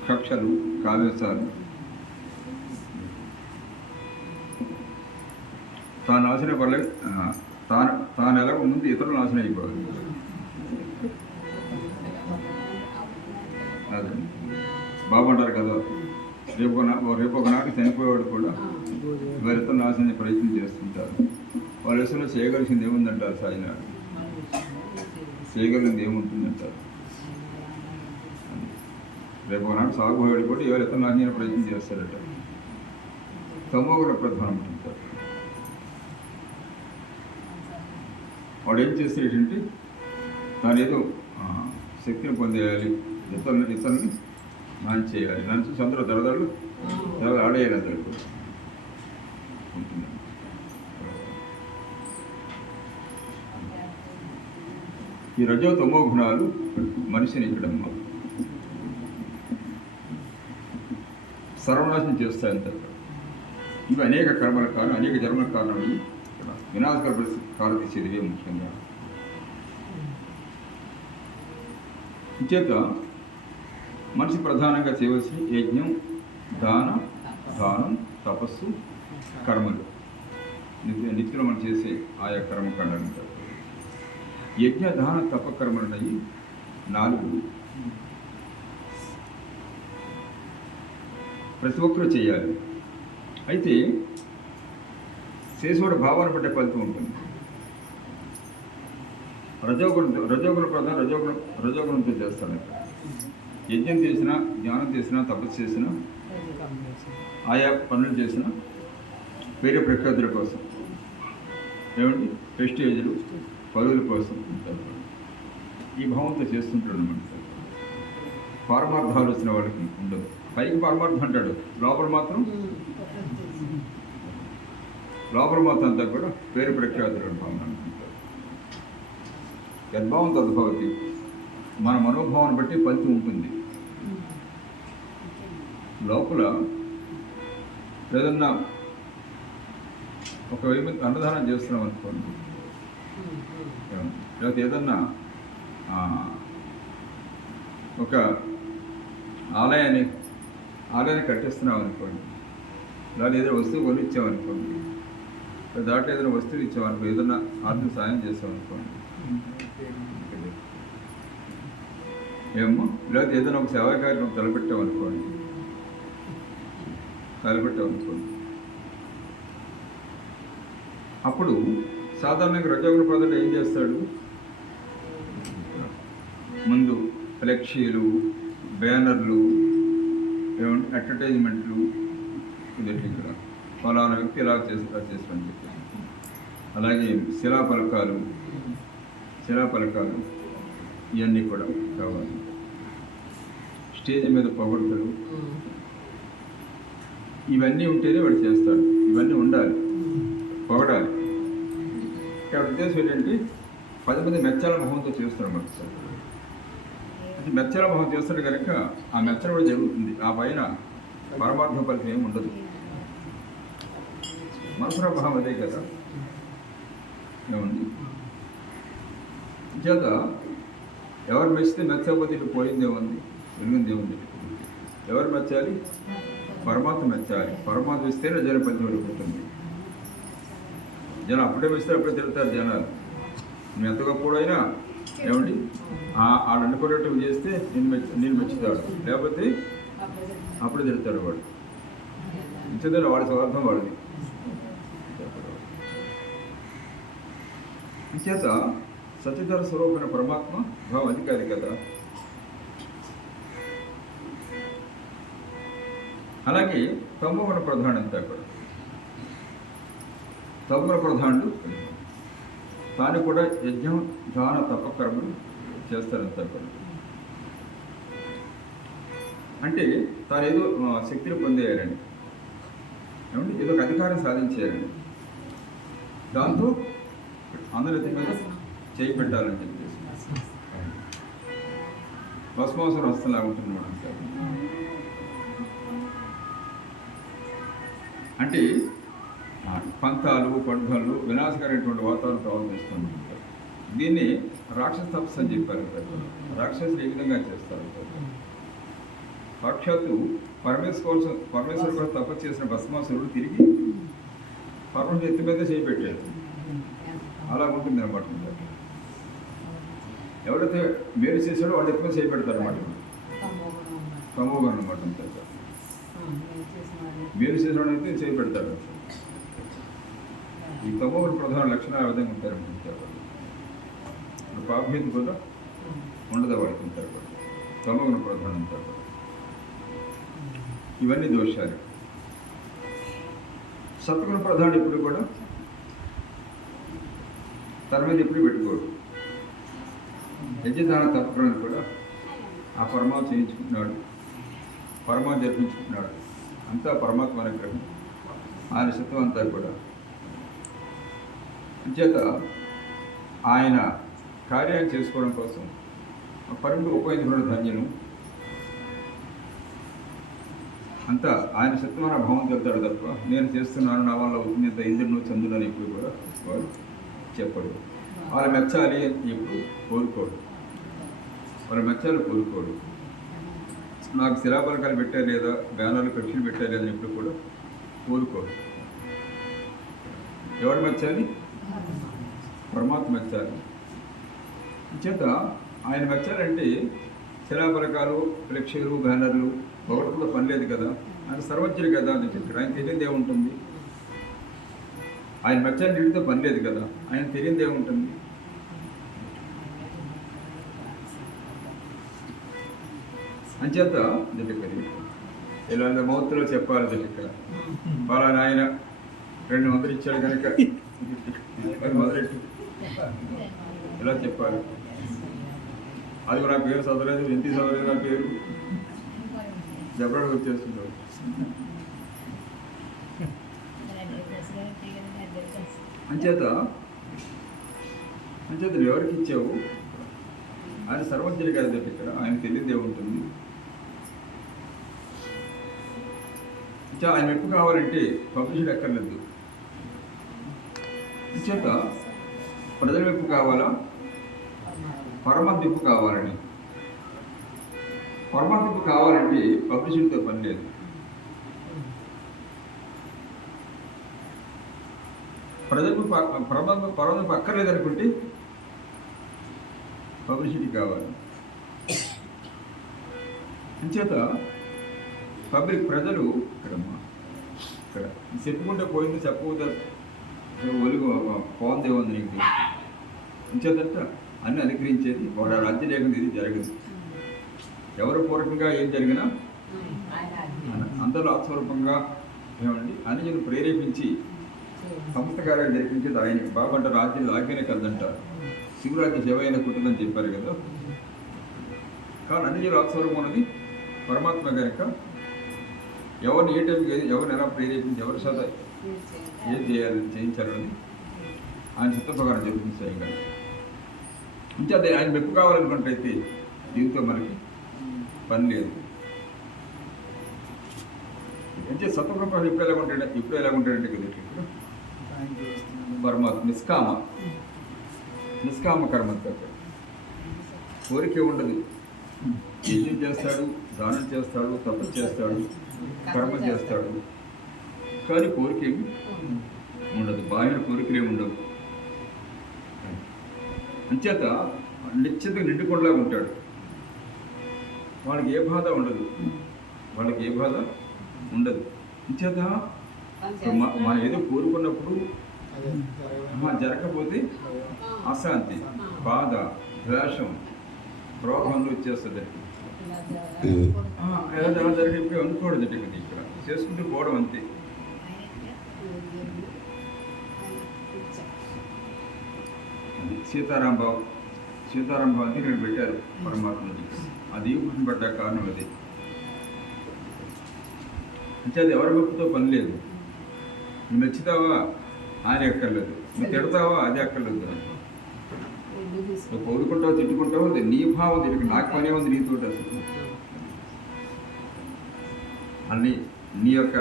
కక్షలు, కావ్యసాలు, తాను నాశనం పడలే, తాను ఎలా ముందు ఇతరులు నాశనం అయిపోవాలి. అదే బాగుంటారు కదా, రేపు ఒకనాడు చనిపోయేవాడు కూడా వారితో నాశనం ప్రయత్నం చేస్తుంటారు. వాళ్ళ విషయంలో చేయగలిసింది ఏముందంటారు సాయినాడు. చేయగలిగింది ఏముంటుందంటారు. రేపు ఒకనాడు సాగుపోయేవాడు కూడా ఎవరితో నాశనం ప్రయత్నం చేస్తారట. తమోగుణ ప్రధానం అంటారు. వాడు ఏం చేస్తాడంటే తాను ఏదో శక్తిని పొందేయాలి, ఇతరులని మాని చేయాలి. నన్ను చూసి అందరూ దడదళ్ళు ఆడేయాలి. అందరూ కూడా ఉంటుంది. ఈ రజో తమో గుణాలు మనిషిని ఇక్కడ సర్వనాశనం చేస్తాయంత. ఇవి అనేక కర్మల కారణం, అనేక జన్మల కారణం. ఇవి వినాశకర పరిస్థితి తీసేది ఇవే ముఖ్యంగా. చేత మనిషి ప్రధానంగా చేయవలసి యజ్ఞం, దానం, తపస్సు, కర్మలు. నిత్యంలో మనం చేసే ఆయా కర్మకాండాలు ఉంటారు. యజ్ఞ, దాన, తప కర్మలు ఉన్నాయి 4. ప్రతి ఒక్కరూ చేయాలి. అయితే చేసేవాడు భావాన్ని బట్టే ఫలితం ఉంటుంది. రజోగుణ ప్రధాన రజోగుణంతో చేస్తాడు. యజ్ఞం చేసినా, ధ్యానం చేసినా, తపస్సు చేసినా, ఆయా పనులు చేసినా వేరే ప్రఖ్యాతుల కోసం, ఏమండి, ప్రెస్టేజ్లు, పదవుల కోసం ఈ భావంతో చేస్తుంటాడు అన్నమాట. పారమార్థాలు వచ్చిన వాళ్ళకి ఉండదు. పైకి పరమార్థం అంటాడు, లోపల మాత్రం అంతా కూడా పేరు ప్రఖ్యాతులు భావన అనుకుంటారు. యద్భావం తద్భవతి. మన మనోభావాన్ని బట్టి ఫలితం ఉంటుంది. లోపల ఏదన్నా ఒక 1000 మంది అన్నదానం చేస్తున్నాం అనుకోండి, లేకపోతే ఏదన్నా ఒక ఆలయాన్ని కట్టిస్తున్నాం అనుకోండి, దాని ఏదైనా వస్తువు కొనిచ్చామనుకోండి, దాంట్లో ఏదైనా వస్తువులు ఇచ్చామనుకో, ఏదైనా ఆర్థిక సాయం చేసామనుకోండి, ఏమో లేకపోతే ఏదైనా ఒక సేవా కార్యక్రమం తలపెట్టామనుకోండి అప్పుడు సాధారణంగా రజోగుణ ప్రధానుడు ఏం చేస్తాడు? ముందు ఫ్లెక్సీలు, బ్యానర్లు, అడ్వర్టైజ్మెంట్లు, ఇదట్లు ఇక్కడ ఫలానా వ్యక్తి ఇలా చేస్తారని చెప్పి, అలాగే శిలాఫలకాలు ఇవన్నీ కూడా కావాలి. స్టేజ్ మీద పొగడ్తలు ఇవన్నీ ఉంటేనే వాడు చేస్తాడు. ఇవన్నీ ఉండాలి, పొగడాలి. ఇక్కడ ఉద్దేశం ఏంటంటే 10 మంది మెచ్చాల మొహంతో చేస్తున్నాడు మనసు. మెచ్చాల మొహం చేస్తాడు కనుక ఆ మెచ్చన కూడా జరుగుతుంది. ఆ పైన పరమార్థ ఫలితం ఏమి ఉండదు. మనసుల భావం అదే కదా. ఏముంది చేత ఎవరు మెచ్చితే మెచ్చకపోతే ఇటు పోయిందేముంది, వెలిగిందేముంది. ఎవరు మెచ్చాలి? పరమాత్మ మెచ్చాలి. పరమాత్మ ఇస్తేనే జన ఫలితం ఉంటుంది. జనం అప్పుడే మెచ్చితే అప్పుడే తిడతారు జనాలు. నువ్వు ఎంత గొప్పడైనా ఏమండి వాళ్ళు అనుకున్నట్టు చేస్తే నేను మెచ్చుతాడు, లేకపోతే అప్పుడే తిడతాడు వాడు. ఇచ్చేదాన్ని వాడి స్వార్థం వాడిది. చేత సత్యధర స్వరూపమైన పరమాత్మ భావం అధికారి కదా. అలాగే తమోగుణ ప్రధానం అంతా కూడా తమోగుణ ప్రధానుడు తాను కూడా యజ్ఞం, దాన, తపకర్మలు చేస్తారంతా కూడా. అంటే తాను ఏదో శక్తిని పొందేయాలని, ఏమంటే ఏదో ఒక అధికారం సాధించేయాలని, దాంతో అందరి మీద చేయి పెట్టాలని చెప్పేసి భస్మాసుర హస్తంలా ఉంటున్నాడు. అంటే పంతాలు, పడ్డాలు, వినాశకరమైనటువంటి వాతావరణం తయారు చేస్తుంటారు. దీన్ని రాక్షస తపస్సు అని చెప్పారు. రాక్షసులు ఏ విధంగా చేస్తారు? సాక్షాత్తు పరమేశ్వరు కూడా తపస్సు చేసిన భస్మాసురుడు తిరిగి పరమేశ్వరుడు ఎత్తి మీద చేయి పెట్టాడు. అలా ఉంటుంది అనమాట. ఎవరైతే మేలు చేశాడో వాళ్ళు ఎక్కువ చేయి పెడతారు అనమాట. తమోగుణం అనమాట. మేలు చేసేవాడు అయితే చేయి పెడతాడు. ఈ తమోగుణ ప్రధాన లక్షణాలు ఆ విధంగా ఉంటారన్నమాట. పాపభేది కూడా ఉండదు వాడికి ఉంటారు. తమోగుణ ప్రధానం ఉంటారు. ఇవన్నీ దోషాలు. సత్వగుణ ప్రధానం ఇప్పుడు కూడా తన మీద ఎప్పుడు పెట్టుకోడు. యజ్ఞదాన తత్పరాన్ని కూడా ఆ పరమాత్మ చేయించుకుంటున్నాడు, పరమాత్మ జరిపించుకుంటున్నాడు. అంతా పరమాత్మ అనుగ్రహం. ఆయన సత్వం అంతా కూడా అంచేత ఆయన కార్యాన్ని చేసుకోవడం కోసం పరుడు ఉపయోగించుకున్న ధన్యులు అంతా ఆయన సత్వమైన భావం చెప్తాడు తప్ప నేను చేస్తున్నాను, నా వల్ల అవుతుంది, ఇంత ఇంద్రుడు చంద్రుడు అని ఎప్పుడు కూడా వాడు చెప్పడు. వాళ్ళ మెచ్చాలి అని ఎప్పుడు కోరుకోడు. వాళ్ళ మెచ్చాలు కోరుకోడు. నాకు శిలాపలకాలు పెట్టా లేదా, బ్యానర్లు కక్షలు పెట్టా లేదని ఎప్పుడు కూడా కోరుకోడు. ఎవరు మెచ్చాలి? పరమాత్మ మెచ్చాలి. చేత ఆయన మెచ్చాలంటే శిలాపలకాలు, ఫ్లెక్సీలు, బ్యానర్లు ఒకటి కూడా పని లేదు కదా. ఆయన సర్వజ్ఞుడు కదా అని చెప్పాడు. ఆయన తెలియదు ఏముంటుంది? ఆయన మెచ్చాలి నీటితో పని లేదు కదా. ఆయన తెలియదు ఏముంటుంది? అంచేత దిట్టకరి ఇలా మౌత్తులో చెప్పాలి. దిట్టక పలానా ఆయన 200 ఇచ్చాడు కనుక మొదలెట్టు ఇలా చెప్పాలి. అది నా పేరు చదవలేదు, ఎంత చదవలేదు, నా పేరు జబరాడు వచ్చేస్తున్నాడు. అంచేత ఎవరికి ఇచ్చావు? ఆయన సర్వజ్ఞుడు కదా. ఇక్కడ ఆయన తెలియదే ఉంటుంది. ఆయన ఎక్కువ కావాలంటే పబ్లిసిటీ ఎక్కర్లేదు. అంచేత ప్రజల వైపు కావాలా, పరమాత్మ కావాలని. పరమాత్మ కావాలంటే పబ్లిసిటీతో పని లేదు. ప్రజలకు పరమాత్మ అక్కర్లేదు అనుకుంటే పబ్లిసిటీ కావాలి. అంచేత పబ్లిక్ ప్రజలు ఇక్కడ చెప్పుకుంటే పోయింది చెప్పకపోతే ఒలుగు పోందే ఉంది నీకు అంచేతంట అన్ని అనుగ్రహించేది ఒక రాజ్యం లేకుండా ఇది జరగదు. ఎవరు పూర్వకంగా ఏం జరిగినా అందరూ ఆత్మరూపంగా ఏమండి అన్నిజను ప్రేరేపించి సంస్థ కార్యాలు జరిపించేది ఆయన. బాబంట రాజ్యం ఆజ్ఞనే కలదంటారు, శివరాజ్య సేవ అయిన కుటుంబం చెప్పారు కదా. కానీ అన్నిజను ఆత్మరూపం ఉన్నది పరమాత్మ కనుక ఎవరిని ఏ టైంకి ఎవరిని ఎలా ప్రేరేపించి ఎవరి చేత ఏం చేయాలని చేయించాలని ఆయన చిత్త ప్రకారం జరుగుతుంది స్వయంగా. అంటే అదే ఆయన మెప్పు కావాలనుకుంటే దీంతో మనకి పని లేదు. అంటే సత్వప్రభావం ఇప్పుడు ఎలా ఉంటాడంటే కదా ఇప్పుడు పరమాత్మ నిష్కామ కర్మ కోరిక ఉండదు. యజ్ఞం చేస్తాడు, దానం చేస్తాడు, తపస్సు చేస్తాడు, కర్మ చేస్తాడు, కానీ కోరిక ఏమి ఉండదు. బాహ్య కోరికలేమి ఉండవు. అంచేత నిశ్చిత నిండుకొండలాగా ఉంటాడు. వాళ్ళకి ఏ బాధ ఉండదు. అంచేత మనం ఏదో కోరుకున్నప్పుడు జరగకపోతే అశాంతి, బాధ, ద్వేషం, క్రోధంలో వచ్చేస్తుంది. ఎలా జరిగినప్పుడు అనుకోవడం జరిగింది. ఇక్కడ చేసుకుంటూ పోవడం అంతే. సీతారాంబాబు అని నేను పెట్టారు పరమాత్మకి. అది గుర్తుపడ్డ కారణం అది. అంటే అది ఎవరి గొప్పతో పని లేదు. నువ్వు నచ్చుతావా ఆయన ఎక్కర్లేదు, నువ్వు తిడతావా అది ఎక్కర్లేదు. నువ్వు కోరుకుంటావు, తిట్టుకుంటావు, అది నీ భావం తిరిగి నాకు పనే ఉంది నీతో. అసలు అన్ని నీ యొక్క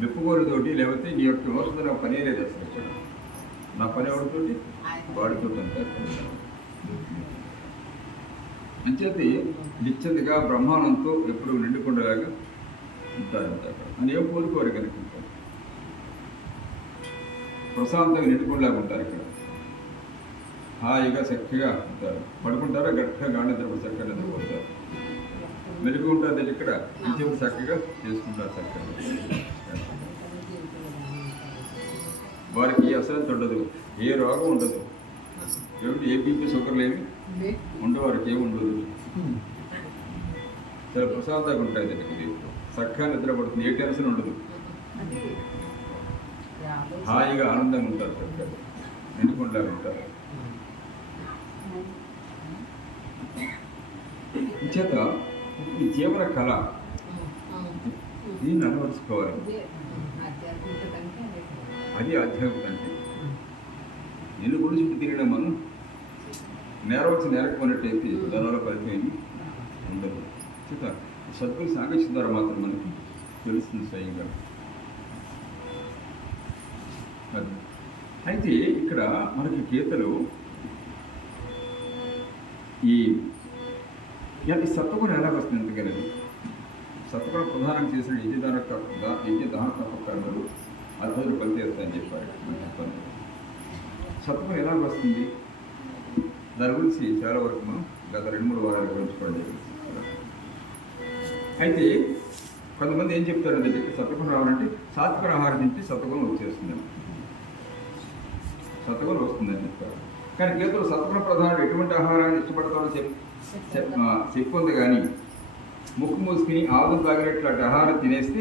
మెప్పుకోలుతోటి లేకపోతే నీ యొక్క విమర్శతో నాకు పనే లేదు. అసలు ఇక్కడ నా పని ఎవరితోటి వాడితో అంటారు. అంచేతి నిశ్చింతగా బ్రహ్మాండంతో ఎప్పుడు నిండుకుండేలాగా ఉంటారు. అని ఏం కోరుకోరు కనుక ప్రశాంతంగా నిండుకుండేలాగా ఉంటారు. ఇక్కడ హాయిగా చక్కగా ఉంటారు. పడుకుంటారా గట్టిగా గాడి నిద్రపోయి చక్కగా నిద్రపోతారు. మెలుగు ఉంటుంది ఇక్కడ ఇంకేమో చక్కగా చేసుకుంటారు. చక్కగా వారికి అసలు ఉండదు, ఏ రోగం ఉండదు, ఏమిటి ఏ బీపీ షుగర్లు ఏమి ఉండవు, వారికి ఏమి ఉండదు. చాలా ప్రశాంతంగా ఉంటాయి. దీనికి చక్కగా నిద్రపడుతుంది, ఏ టెన్షన్ ఉండదు, హాయిగా ఆనందంగా ఉంటారు. చక్కగా నిండుకుంటా ఉంటారు. చేత ఈ జీవన కళ దీన్ని అలవరుచుకోవాలి. అది ఆధ్యాత్మికత అంటే. నిన్ను గురించి తిరిగిన మనం నేరవచ్చి నేరకపోయినట్టయితే దానివల్ల ఫలితం ఉండదు. చేత సద్గురు సాగించిన ద్వారా మాత్రం మనకి తెలుస్తుంది స్వయంగా. అయితే ఇక్కడ మనకి గీతలు ఈ సత్వగుణం ఎలా వస్తుంది ఎందుకనేది సత్వగుణ ప్రధానం చేసిన యజ్ఞదాన తప్ప కర్మలు అద్భుతాలు పనిచేస్తాయని చెప్పారు. సత్వగుణం ఎలా వస్తుంది దాని గురించి చాలా వరకు మనం గత 2-3 వారాల గురించి పడలేదు. అయితే కొంతమంది ఏం చెప్తారంటే సత్వగుణం రావాలంటే సాత్విక ఆహారం తింటే సత్వగుణం వచ్చేస్తుందని, సత్వగుణం వస్తుందని చెప్తారు. కానీ గీతలో సత్వగుణ ప్రధానుడు ఎటువంటి ఆహారాన్ని ఇష్టపడతాడో చెప్పుంది. కానీ ముక్కు మూసుకుని ఆవులు తాగినట్లు అటు ఆహారం తినేస్తే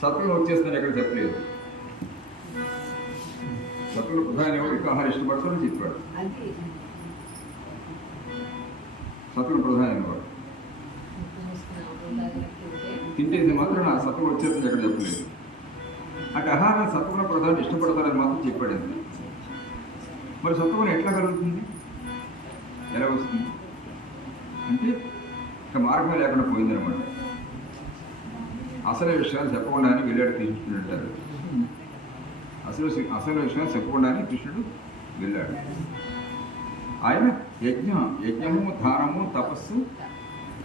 సత్వగుణం వచ్చేస్తుందని ఎక్కడ చెప్పలేదు. సత్వగుణ ప్రధాని ఎవరికి ఆహారం ఇష్టపడతాడో చెప్పాడు. సత్వగుణ ప్రధాని వాడు తింటేది మాత్రం నా సత్వగుణం వచ్చేస్తుంది ఎక్కడ చెప్పలేదు. అటు ఆహారం సత్వగుణ ప్రధాని ఇష్టపడతాడని మాత్రం చెప్పాడు. మరి సత్వగుణం ఎట్లా కలుగుతుంది, ఎలా వస్తుంది అంటే ఇక మార్గం లేకుండా పోయిందనమాట. అసలు విషయాలు చెప్పకుండానే వెళ్ళాడు కృష్ణుడు అంటారు. అసలు విషయాలు చెప్పకుండానే కృష్ణుడు వెళ్ళాడు. ఆయన యజ్ఞము, దానము, తపస్సు,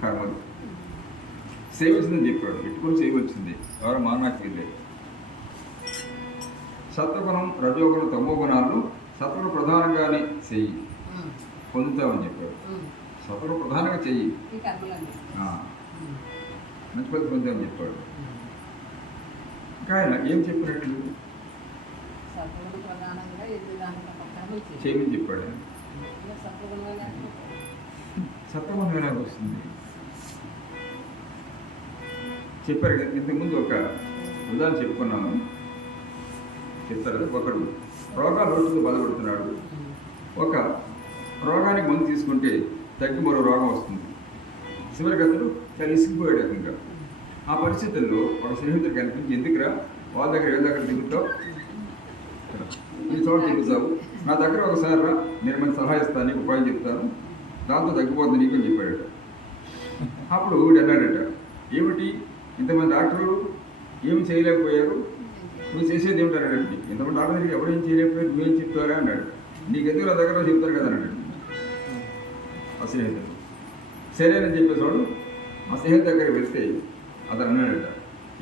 కర్మలు సేవించిందని చెప్పాడు. పెట్టుకొని చేయవచ్చింది ఎవరో మానవాకి వెళ్ళేది. సత్వగుణం, రజోగుణం, తమో గుణాలు సత్వగుణ ప్రధానంగానే చెయ్యి పొందుతామని చెప్పాడు. సత్వగుణం ప్రధానంగా చెయ్యి, ఈ కర్మలన్నీ మంచి ఫలితం పొందామని చెప్పాడు. ఇంకా ఆయన ఏం చెప్పినట్లు సత్వగుణ ప్రధానంగా ఎదురు దాంట్లో కర్మలు చేయమని చెప్పాడు. ఆయన సత్వగుణంగా లేకపోతే సత్వగుణం ఎలాగ వస్తుంది చెప్పారు కదా. ఇంతకుముందు ఒక ఉదాహరణ చెప్పుకున్నాము. చెప్తారు కదా, ఒకడు రోగాల రోజులతో బాధపడుతున్నాడు. ఒక రోగానికి మందు తీసుకుంటే తగ్గి మరో రోగం వస్తుంది. చివరికి అతడు చాలా ఇసిగిపోయాడు. ఇంకా ఆ పరిస్థితుల్లో ఒక స్నేహితుడు కనిపించి, ఎందుకురా వాళ్ళ దగ్గర ఏ దగ్గర తిరుగుతావు, ఈ చోట తిరుగుతావు, నా దగ్గర ఒకసారి రా, నేను మంచి సలహా ఇస్తాను, నీకు ఉపాయం చెప్తాను, దాంతో తగ్గిపోతుంది నీకు అని చెప్పాడట. అప్పుడు వీడు అన్నాడట, ఏమిటి ఇంతమంది డాక్టర్లు ఏమి చేయలేకపోయారు, నువ్వు చేసేది ఏమిటన్నాడు. ఇంతమంది డాక్టర్ దగ్గర ఎవరు ఏం చేయలేకపోయారు, నువ్వేం చెప్తారా అన్నాడు. నీకెందుకు నా దగ్గర చెప్తారు కదా అన్నాడు ఆ స్నేహితుడు. సరే అని చెప్పేవాడు ఆ స్నేహితుడి దగ్గరికి వెళ్తే అతను అన్నాడట,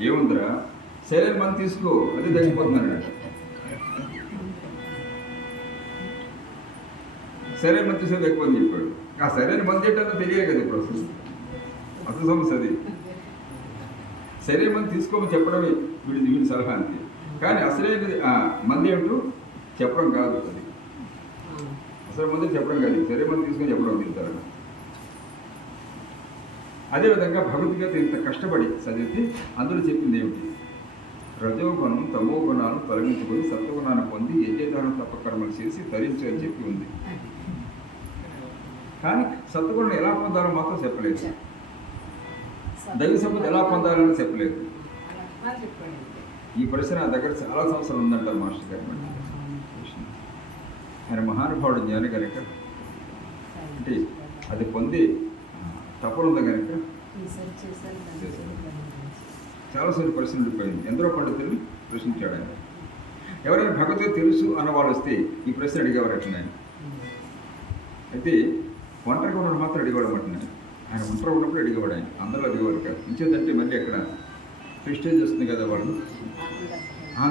ఏముందిరా సరైన మంది తీసుకో, అదే తగ్గిపోతున్నాడట. సరైన మంది తీసుకో తగ్గిపోతుంది చెప్పాడు. ఆ సరైన మంది ఏంటో తెలియదు కదా ఇప్పుడు అసలు సమస్య అది. సరైన మంది తీసుకోమని చెప్పడమే వీడి సలహా అంతే, కానీ అసలైనది మంది ఏమిటో చెప్పడం కాదు. అది అసలు మంది చెప్పడం కాదు, సరైన మంది తీసుకొని చెప్పడం తింటారు. అదేవిధంగా భగవద్గీత ఇంత కష్టపడి చదివితే అందులో చెప్పింది ఏమిటి, రజోగుణం తమో గుణాలను తొలగించుకొని సత్వగుణాన్ని పొంది యజ్ఞదానం తపకర్మలు చేసి ధరించు అని చెప్పి ఉంది. కానీ సత్వగుణం ఎలా పొందాలో మాత్రం చెప్పలేదు, దైవ సంపద ఎలా పొందాలని చెప్పలేదు. ఈ ప్రశ్న నా దగ్గర చాలా సంవత్సరాలు ఉందంటారు మాస్టర్ గారు. ఆయన మహానుభావుడు జ్ఞాని కనుక, అంటే అది పొంది తపన ఉంది కనుక చాలాసార్లు ప్రశ్న ఉండిపోయింది. ఎందరో పండితులు ప్రశ్నించాడు ఆయన. ఎవరైనా భగవద్గీత తెలుసు అన్న వాళ్ళు వస్తే ఈ ప్రశ్న అడిగేవారు అట్లా. అయితే ఒంటరిగా ఉన్నప్పుడు మాత్రం అడిగేవాడు అంటున్నాను. ఆయన ఒంటరి ఉన్నప్పుడు అడిగేవాడు, ఆయన అందరూ అడిగేవారు కాదు. ఇంకేదంటే మళ్ళీ అక్కడ ప్రెస్టేజ్ వస్తుంది కదా, వాళ్ళు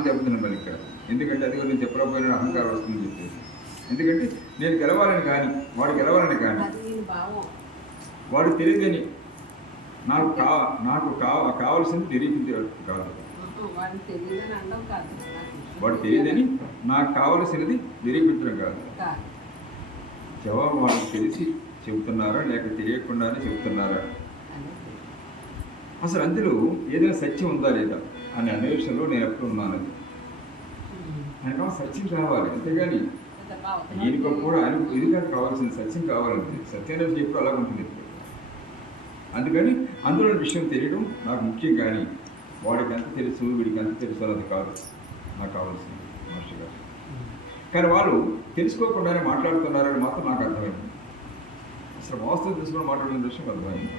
దెబ్బతిన్న మళ్ళీ ఇక్కడ. ఎందుకంటే అది నేను చెప్పలేకపోయినా అహంకారం వస్తుందని చెప్పేసి. ఎందుకంటే నేను గెలవాలని కానీ వాడు గెలవాలని కానీ వాడు తెలియదని నాకు కావాల్సింది నిరూపించాడు కాదు. వాడు తెలియదని నాకు కావలసినది నిరూపించడం కాదు. జవాబు వాళ్ళకి తెలిసి చెబుతున్నారా లేక తెలియకుండానే చెబుతున్నారా, అసలు అందులో ఏదైనా సత్యం ఉందా లేదా అనే అన్వేషణలో నేను ఎప్పుడు ఉన్నాను. ఆయనకు సత్యం కావాలి, అంతేగాని ఈయనకు కూడా ఆయన ఇది కాదు కావాల్సింది, సత్యం కావాలంటే సత్యాన్ని ఎప్పుడు అలా ఉంటుంది. అందుకని అందులో విషయం తెలియడం నాకు ముఖ్యం, కానీ వాడికి ఎంత తెలుసు వీడికి ఎంత తెలుసు అన్నది కాదు నాకు కావాల్సింది మాస్టర్ గారు. కానీ వాళ్ళు తెలుసుకోకుండానే మాట్లాడుతున్నారని మాత్రం నాకు అర్థమైంది. అసలు వాస్తవం తెలుసుకొని మాట్లాడిన విషయం అర్థమైంది.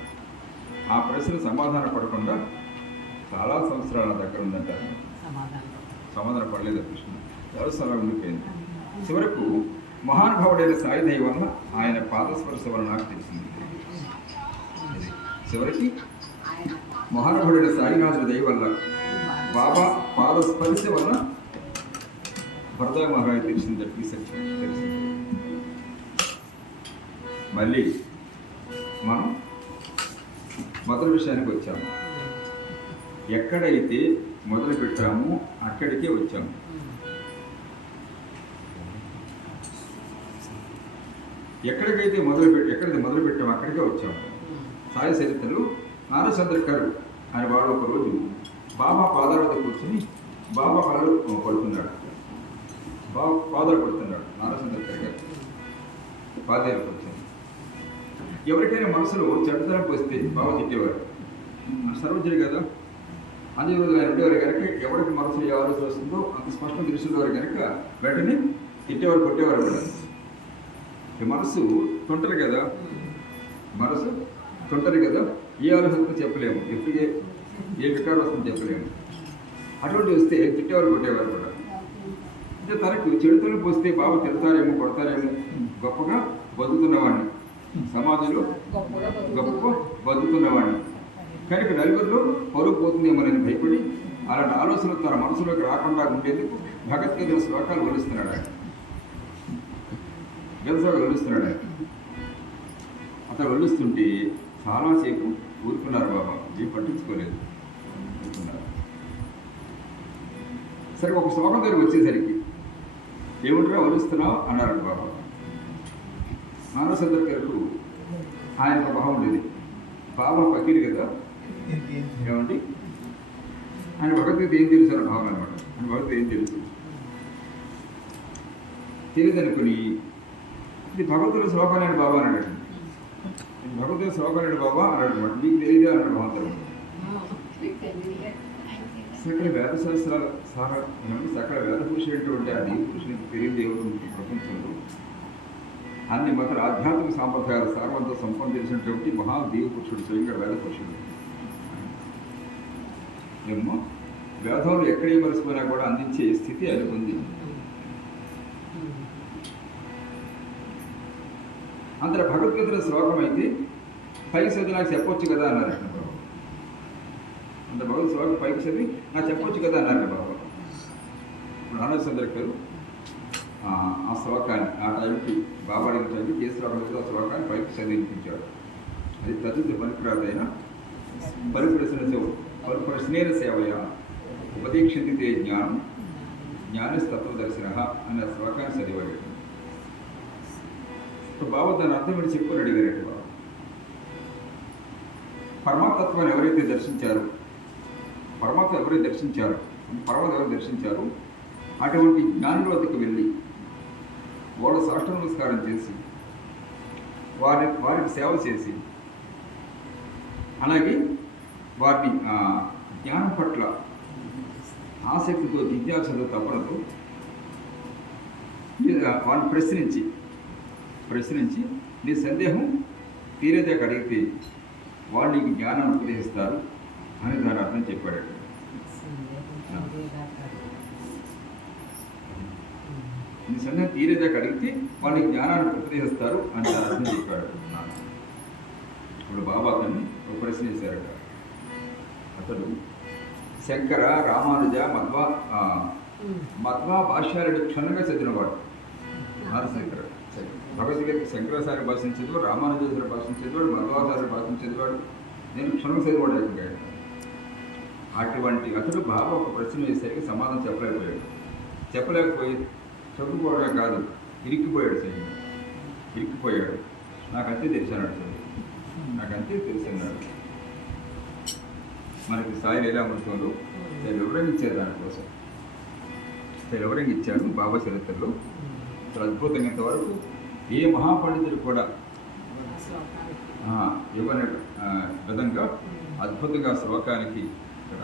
ఆ ప్రశ్న సమాధానం పడకుండా చాలా సంవత్సరాల నా దగ్గర ఉందంటారు. సమాధానం పడలేదు ప్రశ్న, చాలా సమయం ఉండిపోయింది. చివరకు మహానుభావుడైన సాయి దయ వలన ఆయన పాదస్పర్శ వలన నాకు తెలిసింది. చివరికి మహానుభావుడైన సాయినాథుడి దయ వల్ల బాబా పాదస్పర్శ వలన భరత మహారాజు తెలిసింది. ఈ సత్యం తెలిసింది. మళ్ళీ మనం మొదటి విషయానికి వచ్చాము. ఎక్కడైతే మొదలు పెట్టామో అక్కడికే వచ్చాము. ఎక్కడికైతే ఎక్కడైతే మొదలు పెట్టామో అక్కడికే వచ్చాము. సాయి చరిత్రలో నారచంద్రకర్ ఆయన వాడు ఒకరోజు బాబా పాదాల వద్ద కూర్చొని బాబా పాదాలు పడుతున్నాడు. పాదాలు పడుతున్నాడు నారచంద్రకర్ గారు పాదాలు కూర్చొని. ఎవరికైనా మనసులో చెడ్డతనం వస్తే బాబా తిట్టేవారు. సర్వజ్ఞుడు కదా, అదే రోజులు ఆయన ఉండేవారు కనుక ఎవరికి మనసులో ఏ ఆలోచన వస్తుందో అంత స్పష్టం తెలుసుకునేవారు కనుక వెంటనే తిట్టేవారు, కొట్టేవారు కూడా. మనసు తొంటరి కదా, మనసు తొంటరి కదా, ఏ ఆలోచనతో చెప్పలేము, ఎప్పుడు ఏ వికారం వస్తుందో చెప్పలేము. అటువంటి వస్తే తిట్టేవారు, కొట్టేవారు కూడా. అంటే తనకు చెడుతలు పోస్తే బాబా తిడతారేమో, కొడతారేమో, గొప్పగా బతుకుతున్నవాడిని, సమాజంలో గొప్ప బతుకుతున్నవాడిని కనుక నలుగురిలో పరువు పోతుందేమోనని భయపడి అలాంటి ఆలోచనలు తన మనసులోకి రాకుండా ఉండేందుకు భగవద్గీత శ్లోకాలు వలుస్తున్నాడు ఆయన. గెలుసాగా వలుస్తున్నాడు ఆయన. ఆ అతను వల్లిస్తుంటే చాలాసేపు ఊరుకున్నారు బాబా, ఏం పట్టించుకోలేదు, ఊరుకున్నారు. సరే ఒక శ్లోకం దగ్గర వచ్చేసరికి ఏమిట్రా వలుస్తున్నావు అన్నారంట బాబా. మానసందరికరకు ఆయన ఒక భావం ఉండేది. బాబా పకీరు కదా, ఏమండి ఆయన భగవద్గీత ఏం తెలుసు అన్న భావం అనమాట. ఆయన భగవద్గీత ఏం తెలుసు తెలియదనుకుని ఇది భగవద్గీత శ్లోకాలని బాబా అన్నాడు. భగవద్గీత శ్లోకాలని బాబా అన్నాడు అనమాట. మీకు తెలియదే అన్నాడు భావంతో. సకల వేదశాస్త్రాల సకల వేద పురుషుడైనటువంటి ఆ దేవ పురుషునికి తెలియదు దేవుడు ప్రపంచంలో అన్ని మతల ఆధ్యాత్మిక సాంప్రదాయాల సారవంతం సంపন্ন చేసినటువంటి మహాదేవ పురుషుడు, స్వయంగా వేద పురుషుడు. ఏమో వేదంలో ఎక్కడే మరిసిపోయినా కూడా అందించే స్థితి ఆయనకు ఉంది. అందరూ భగవద్గీతలో శ్లోకం అయితే పైకి చదివి నాకు చెప్పొచ్చు కదా అన్నారు బాబు. అంత భగవద్ శ్లోకం పైకి చదివి నాకు చెప్పొచ్చు కదా అన్నారు బాబు. ఇప్పుడు ఆనందచంద్రకరు ఆ శ్లోకాన్ని ఆ టైంకి బాబా అడిగిన టైంకి ఏ శ్లోకం ఆ శ్లోకాన్ని పైకి చదివించాడు. అది తదుపరి పనికిరాదైన పరిప్రశ్నేన సేవయ ఉపదీక్షితే జ్ఞానం జ్ఞానస్తత్వదర్శన అనే శ్లోకాన్ని చదివాడు. ఇప్పుడు బాబా దాని అర్థం ఏంటి చెప్పుకొని అడిగారట బాబా. పరమాత్మత్వాన్ని ఎవరైతే దర్శించారో, పరమాత్మ ఎవరైతే దర్శించారో, పరమాత్మ ఎవరు దర్శించారో అటువంటి జ్ఞానుల వద్దకు వెళ్ళి వాళ్ళ సాష్ట నమస్కారం చేసి వారికి సేవ చేసి అలాగే వారిని జ్ఞానం పట్ల ఆసక్తితో, జిజ్ఞాసతో, తపనతో వారిని ప్రశ్నించి నీ సందేహం తీరేదాకా అడిగితే వాళ్ళు నీకు జ్ఞానాన్ని ఉపదేశిస్తారు అని దాని అర్థం చెప్పాడు. నీ సందేహం తీరేదాకా అడిగితే వాళ్ళు జ్ఞానాన్ని ఉపదేశిస్తారు అని దాని అర్థం చెప్పాడు. ఇప్పుడు బాబా అతన్ని ఒక ప్రశ్న వేశారట. అతడు శంకర, రామానుజ, మధ్వ భాష్యాలను క్షుణ్ణంగా చదివినవాడు. శంకర భగవద్గీత శంకరాచార్య భాషను చదివాడు, రామానుజాచార్య భాషను చదివాడు, మధ్వాచార్య భాషను చదివాడు. నేను క్షుణ్ణంగా చదివాడు అయిపోయాడు. అటువంటి అతడు బాబా ఒక ప్రశ్న వేసరికి సమాధానం చెప్పలేకపోయి చదువుకోవడమే కాదు, ఇరిక్కిపోయాడు. నాకంతే తెలుసు అన్నాడు. నాకంతే తెలుసు అన్నాడు. మనకి స్థాయిలు ఎలా ఉంటుందో వివరంగా ఇచ్చారు. దానికోసం వివరంగా ఇచ్చాడు బాబా చరిత్రలో. చాలా అద్భుతంగా ఇంతవరకు ఏ మహాపండితుడు కూడా ఇవ్వని విధంగా అద్భుతంగా శ్లోకానికి ఇక్కడ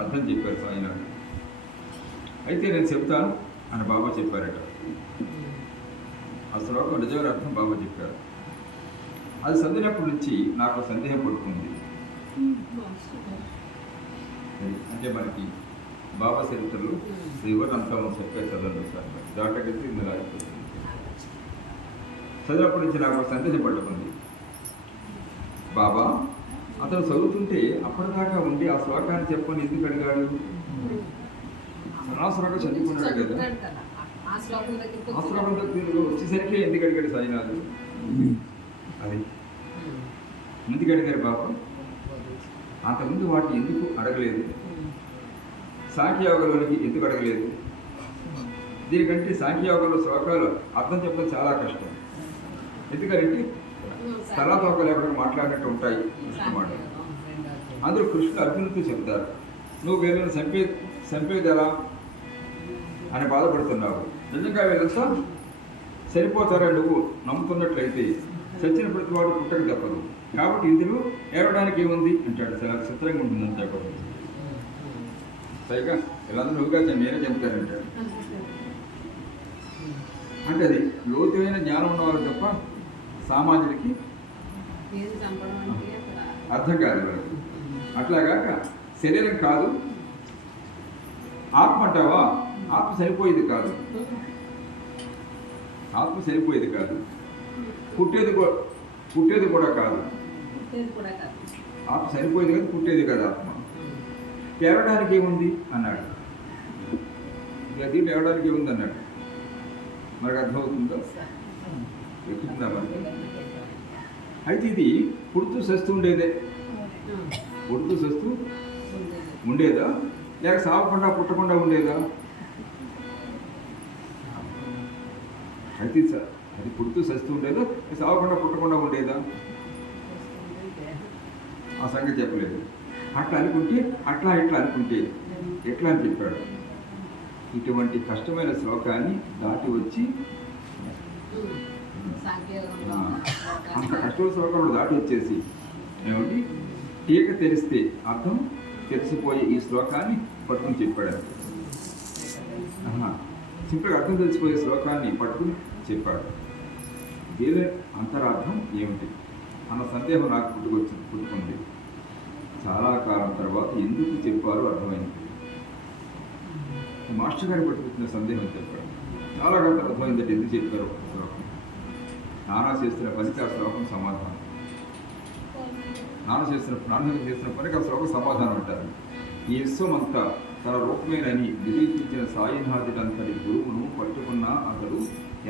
అర్థం చెప్పారు సాయినాథ్. అయితే నేను చెప్తాను అని బాబా చెప్పారట. ఆ శ్లోకం నిజమైన అర్థం బాబా చెప్పారు. అది చదివినప్పటి నుంచి నాకు సందేహం పడుతుంది. అంటే మనకి బాబా చరిత్రలు వివరంతా చెప్పారు. చదవండి సార్, దాటకెళ్తే ఇందులో అయిపోతుంది. చదివినప్పటి నుంచి నాకు సందేశం పట్టుకుంది. బాబా అతను చదువుతుంటే అప్పటిదాకా ఉండి ఆ శ్లోకాన్ని చెప్పని ఎందుకు అడిగాడు? సరాసరిగా చదువుకున్నాడు కదా, ఆ శ్లోకం దగ్గర వచ్చేసరికి ఎందుకు అడిగాడు సాయినాథ్? అది ఎందుకు అడిగారు బాబా? అంతకుముందు వాటిని ఎందుకు అడగలేదు? సాంఖ్యయోగంలోనికి ఎందుకు అడగలేదు? దీనికంటే సాంఖ్యయోగంలో శ్లోకాలు అర్థం చెప్పడం చాలా కష్టం. ఎందుకంటే తలాతోక లేకుండా మాట్లాడినట్టు ఉంటాయి కృష్ణ మాటలు. అందరూ కృష్ణుడు అర్జునుడితో చెప్తారు, నువ్వు వీళ్ళని చంపేది ఎలా అని బాధపడుతున్నావు. నిజంగా వీళ్ళంతా సరిపోతారని నువ్వు నమ్ముతున్నట్లయితే చచ్చిన ప్రతివాడు పుట్టక తప్పదు. కాబట్టి ఇందులో ఏడవడానికి ఏముంది అంటాడు. చాలా చిత్రంగా ఉంటుంది అంతా కూడా. పైగా వీళ్ళందరూ నువ్వుగా నేనే చెప్తానంటాడు. అంటే అది లోతైన జ్ఞానం ఉన్నవారు తప్ప సామాన్యుడికి అర్థం కాదు వాళ్ళకి. అట్లాగాక శరీరం కాదు, ఆత్మ అంటావా? ఆత్మ సరిపోయేది కాదు, పుట్టేది కూడా కాదు. ఆత్మ సరిపోయేది కాదు, పుట్టేది కాదు ఆత్మ. ఏడవడానికి ఏముంది అన్నాడు. దీంట్లో ఏడవడానికి ఏముంది అన్నాడు. మనకు అర్థమవుతుందో? ఎక్కుతుందా మరి? అయితే ఇది పుడుతూ సస్తూ ఉండేదే, పుడుతూ సస్తూ ఉండేదా లేక సాగకుండా పుట్టకుండా ఉండేదా? అయితే సార్ అది పుడుతూ సస్తూ ఉండేదా సాగకుండా పుట్టకుండా ఉండేదా? ఆ సంగతి చెప్పలేదు. అట్లా అనుకుంటే అట్లా ఇట్లా అనుకుంటే ఎట్లా అని చెప్పాడు. ఇటువంటి కష్టమైన శ్లోకాన్ని దాటి వచ్చి అంత కష్టమైన శ్లోకంలో దాటి వచ్చేసి ఏమిటి టీక తెలిస్తే అర్థం తెలిసిపోయే ఈ శ్లోకాన్ని పట్టుకుని చెప్పాడు. సింపుల్గా అర్థం తెలిసిపోయే శ్లోకాన్ని పట్టుకుని చెప్పాడు. దీని అంతరార్థం ఏమిటి అన్న సందేహం నాకు పుట్టుకుంది. చాలా కాలం తర్వాత ఎందుకు చెప్పారో అర్థమైంది. మాస్టర్ గారి పట్టుకున్న సందేహం చెప్పాడు. చాలా కాలం అర్థమైందంటే ఎందుకు చెప్పారు శ్లోకం. నానా చేస్తున్న పనికి ఆ శ్లోకం సమాధానం. నాన్న చేస్తున్న పనికి ఆ శ్లోకం సమాధానం అంటారు. ఈ విశ్వమంతా తన రూపమేనని నిరూపించిన సాయినాథుడంతటి గురువును పట్టుకున్న అతడు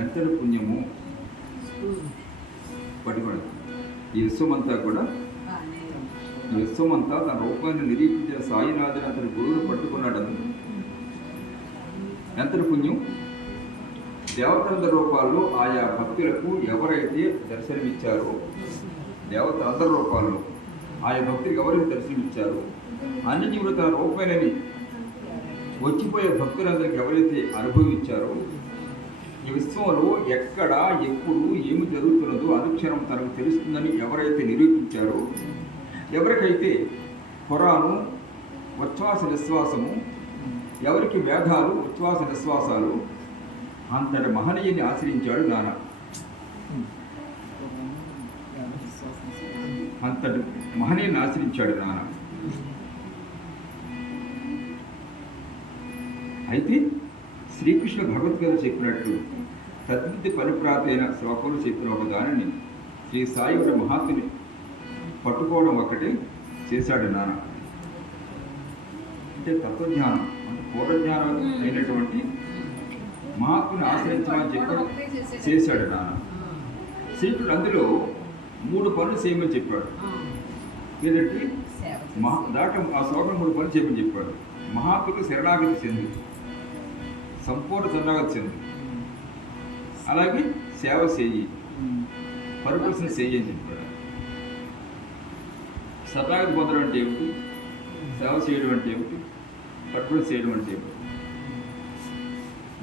ఎంతటి పుణ్యము పట్టుకున్నాడు. ఈ విశ్వమంతా కూడా ఈ విశ్వమంతా తన రూపాన్ని నిరూపించిన సాయినాథుడంతటి గురువును పట్టుకున్నాడని ఎంతటి పుణ్యం. దేవతలందరి రూపాల్లో ఆయా భక్తులకు ఎవరైతే దర్శనమిచ్చారో దేవతలందరి రూపాల్లో ఆయా భక్తులకు ఎవరైతే దర్శనమిచ్చారో అన్ని జీవులు తన రూపమేనని వచ్చిపోయే భక్తులందరికీ ఎవరైతే అనుభవించారో ఈ విశ్వంలో ఎక్కడ ఎప్పుడు ఏమి జరుగుతున్నదో అనుక్షణం తనకు తెలుస్తుందని ఎవరైతే నిరూపించారో ఎవరికైతే పురాణం ఉచ్ఛ్వాస నిశ్వాసము ఎవరికి వేదాలు ఉచ్ఛ్వాస నిశ్వాసాలు అంతటి మహనీయుని ఆశ్రయించాడు నాన్న. అంతటి మహనీయుని ఆశ్రయించాడు నాన్న. అయితే శ్రీకృష్ణ భగవద్గీత చెప్పినట్టు తద్విద్య పరిప్రాతైన శ్లోకంలో చెప్పిన ఒక దానిని శ్రీ సాయి మహాత్ముని పట్టుకోవడం ఒక్కటే చేశాడు నాన్న. అంటే తత్వజ్ఞానం అంటే పూర్వజ్ఞానం అయినటువంటి మహాత్ముని ఆశ్రయించమని చెప్పి చేశాడు నాన్న. శ్రీకృష్ణుడు అందులో 3 పనులు చేయమని చెప్పాడు. ఏదంటే ఆ శ్లోకం 3 పనులు చేయమని చెప్పాడు. మహాత్ములకు శరణాగతి చెంది సంపూర్ణ శరణాగతి చెంది అలాగే సేవ చేయి పరిపూర్ణ చేయి అని చెప్పాడు. శరణాగతి పొందడం అంటే ఏమిటి, సేవ చేయడం అంటే ఏమిటి, పరిపూర్ణ చేయడం అంటే ఏమిటి,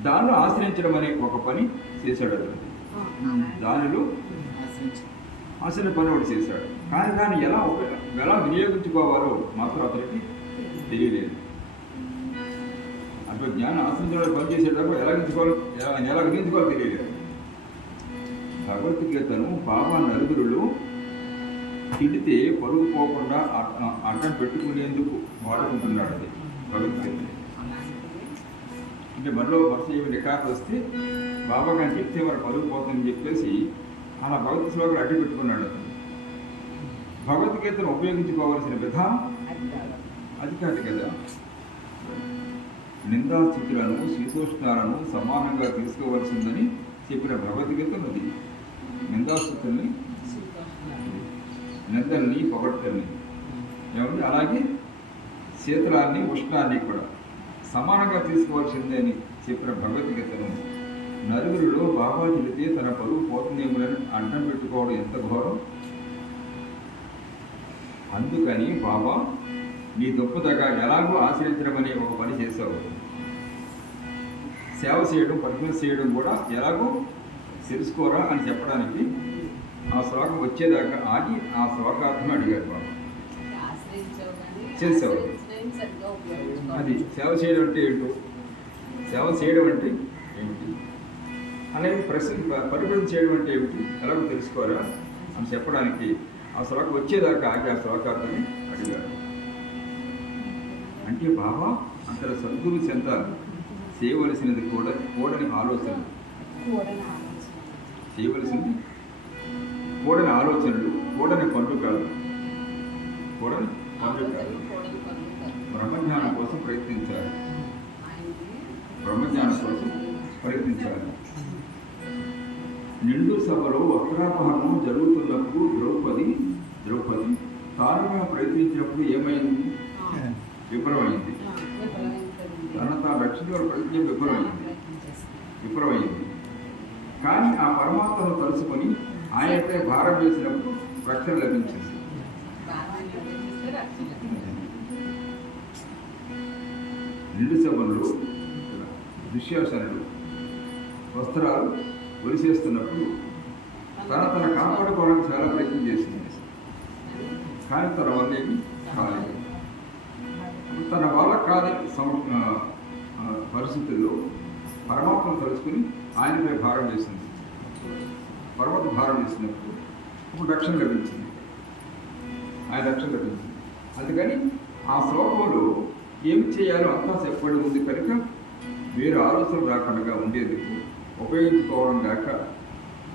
దానిలో ఆశ్రయించడం అనే ఒక పని చేశాడు. అతను దానిలో ఆశ్రయ పని ఒకటి చేశాడు. కానీ ఎలా వినియోగించుకోవాలో మాత్రం అతనికి తెలియలేదు. అటు జ్ఞానం ఆశ్రయించడానికి పని చేసేటప్పుడు ఎలా వినియోగించుకోవాలో తెలియలేదు. భగవద్గీతను బాబా నలుగురులు తిడితే పరుగు పోకుండా అడ్డం పెట్టుకునేందుకు వాడుకుంటున్నాడు. అది భగవద్గీత అంటే మనలో వర్ష ఏమి రికార్డు వస్తే బాబా కానీ చెప్తే వారు పరుగు పోతుందని చెప్పేసి అలా భగవద్ శ్లోకాలు అడ్డు పెట్టుకున్నాడు. అతను భగవద్గీతను ఉపయోగించుకోవాల్సిన విధానం అది కాదు కదా. నిందాస్థితులను శీతోష్ణాలను సమానంగా తీసుకోవాల్సిందని చెప్పిన భగవద్గీత ఉంది. నిందాస్థితుల్ని నిందల్ని పొగట్టల్ని ఏమంటే అలాగే శీతలాన్ని ఉష్ణాన్ని కూడా సమానంగా తీసుకోవాల్సిందే అని చెప్పిన భగవద్గీతను నలుగురిలో బాబా చెబితే తన పరువు పోతుందేమోలని అడ్డం పెట్టుకోవడం ఎంత ఘోరం. అందుకని బాబా నీ దుప్పదగా ఎలాగో ఆశ్రయించడం అనే ఒక పని చేశావు. సేవ చేయడం పరిపూర్ణ చేయడం కూడా ఎలాగో తెలుసుకోరా అని చెప్పడానికి ఆ శ్లోకం వచ్చేదాకా ఆగి ఆ శ్లోకార్థం అడిగారు బాబా. చేసావు అది సేవ చేయడం అంటే ఏంటో, సేవ చేయడం అంటే ఏమిటి అనేది ప్రశ్న పరిపూర్ణ చేయడం అంటే ఏమిటి ఎలాగో తెలుసుకోరా అని చెప్పడానికి ఆ శ్లోకం వచ్చేదాకా ఆగి ఆ శ్లోకార్థాన్ని అడిగారు. అంటే బాబా అంతర సద్గురు చెంత చేయవలసినది కూడని ఆలోచన, చేయవలసింది కూడని ఆలోచనలు, కూడని పనులు కాదు, కూడని పనులు కాదు. బ్రహ్మజ్ఞానం కోసం ప్రయత్నించాలి, బ్రహ్మజ్ఞానం కోసం ప్రయత్నించాలి. నిండు సభలో వస్త్రాపహరణం జరుగుతున్నప్పుడు ద్రౌపది తానుగా ప్రయత్నించినప్పుడు ఏమైంది? విఫలమైంది. తన తాను రక్షించుకున్న ప్రయత్నం విఫలమైంది. కానీ ఆ పరమాత్మను తలుసుకొని ఆయనపై భారం వేసినప్పుడు రక్షణ లభించింది. నిండు సభలు దుశ్శాసనుడు వస్త్రాలు ఒలిసేస్తున్నప్పుడు తన కాపాడుకోవడానికి చాలా ప్రయత్నం చేసింది. కానీ తన వల్ల ఏమి కాలేదు. తన వాళ్ళ కాదని పరిస్థితుల్లో పరమాత్మను తలుచుకుని ఆయనపై భారం వేసింది. పర్వత భారం వేసినప్పుడు ఇప్పుడు రక్షణ లభించింది. ఆయన రక్షణ లభించింది. అందుకని ఆ శ్లోకంలో ఏమి చేయాలో అంతా చెప్పబడి ఉంది కనుక వేరే ఆలోచనలు రాకుండా ఉండేందుకు ఉపయోగించుకోవడం కాక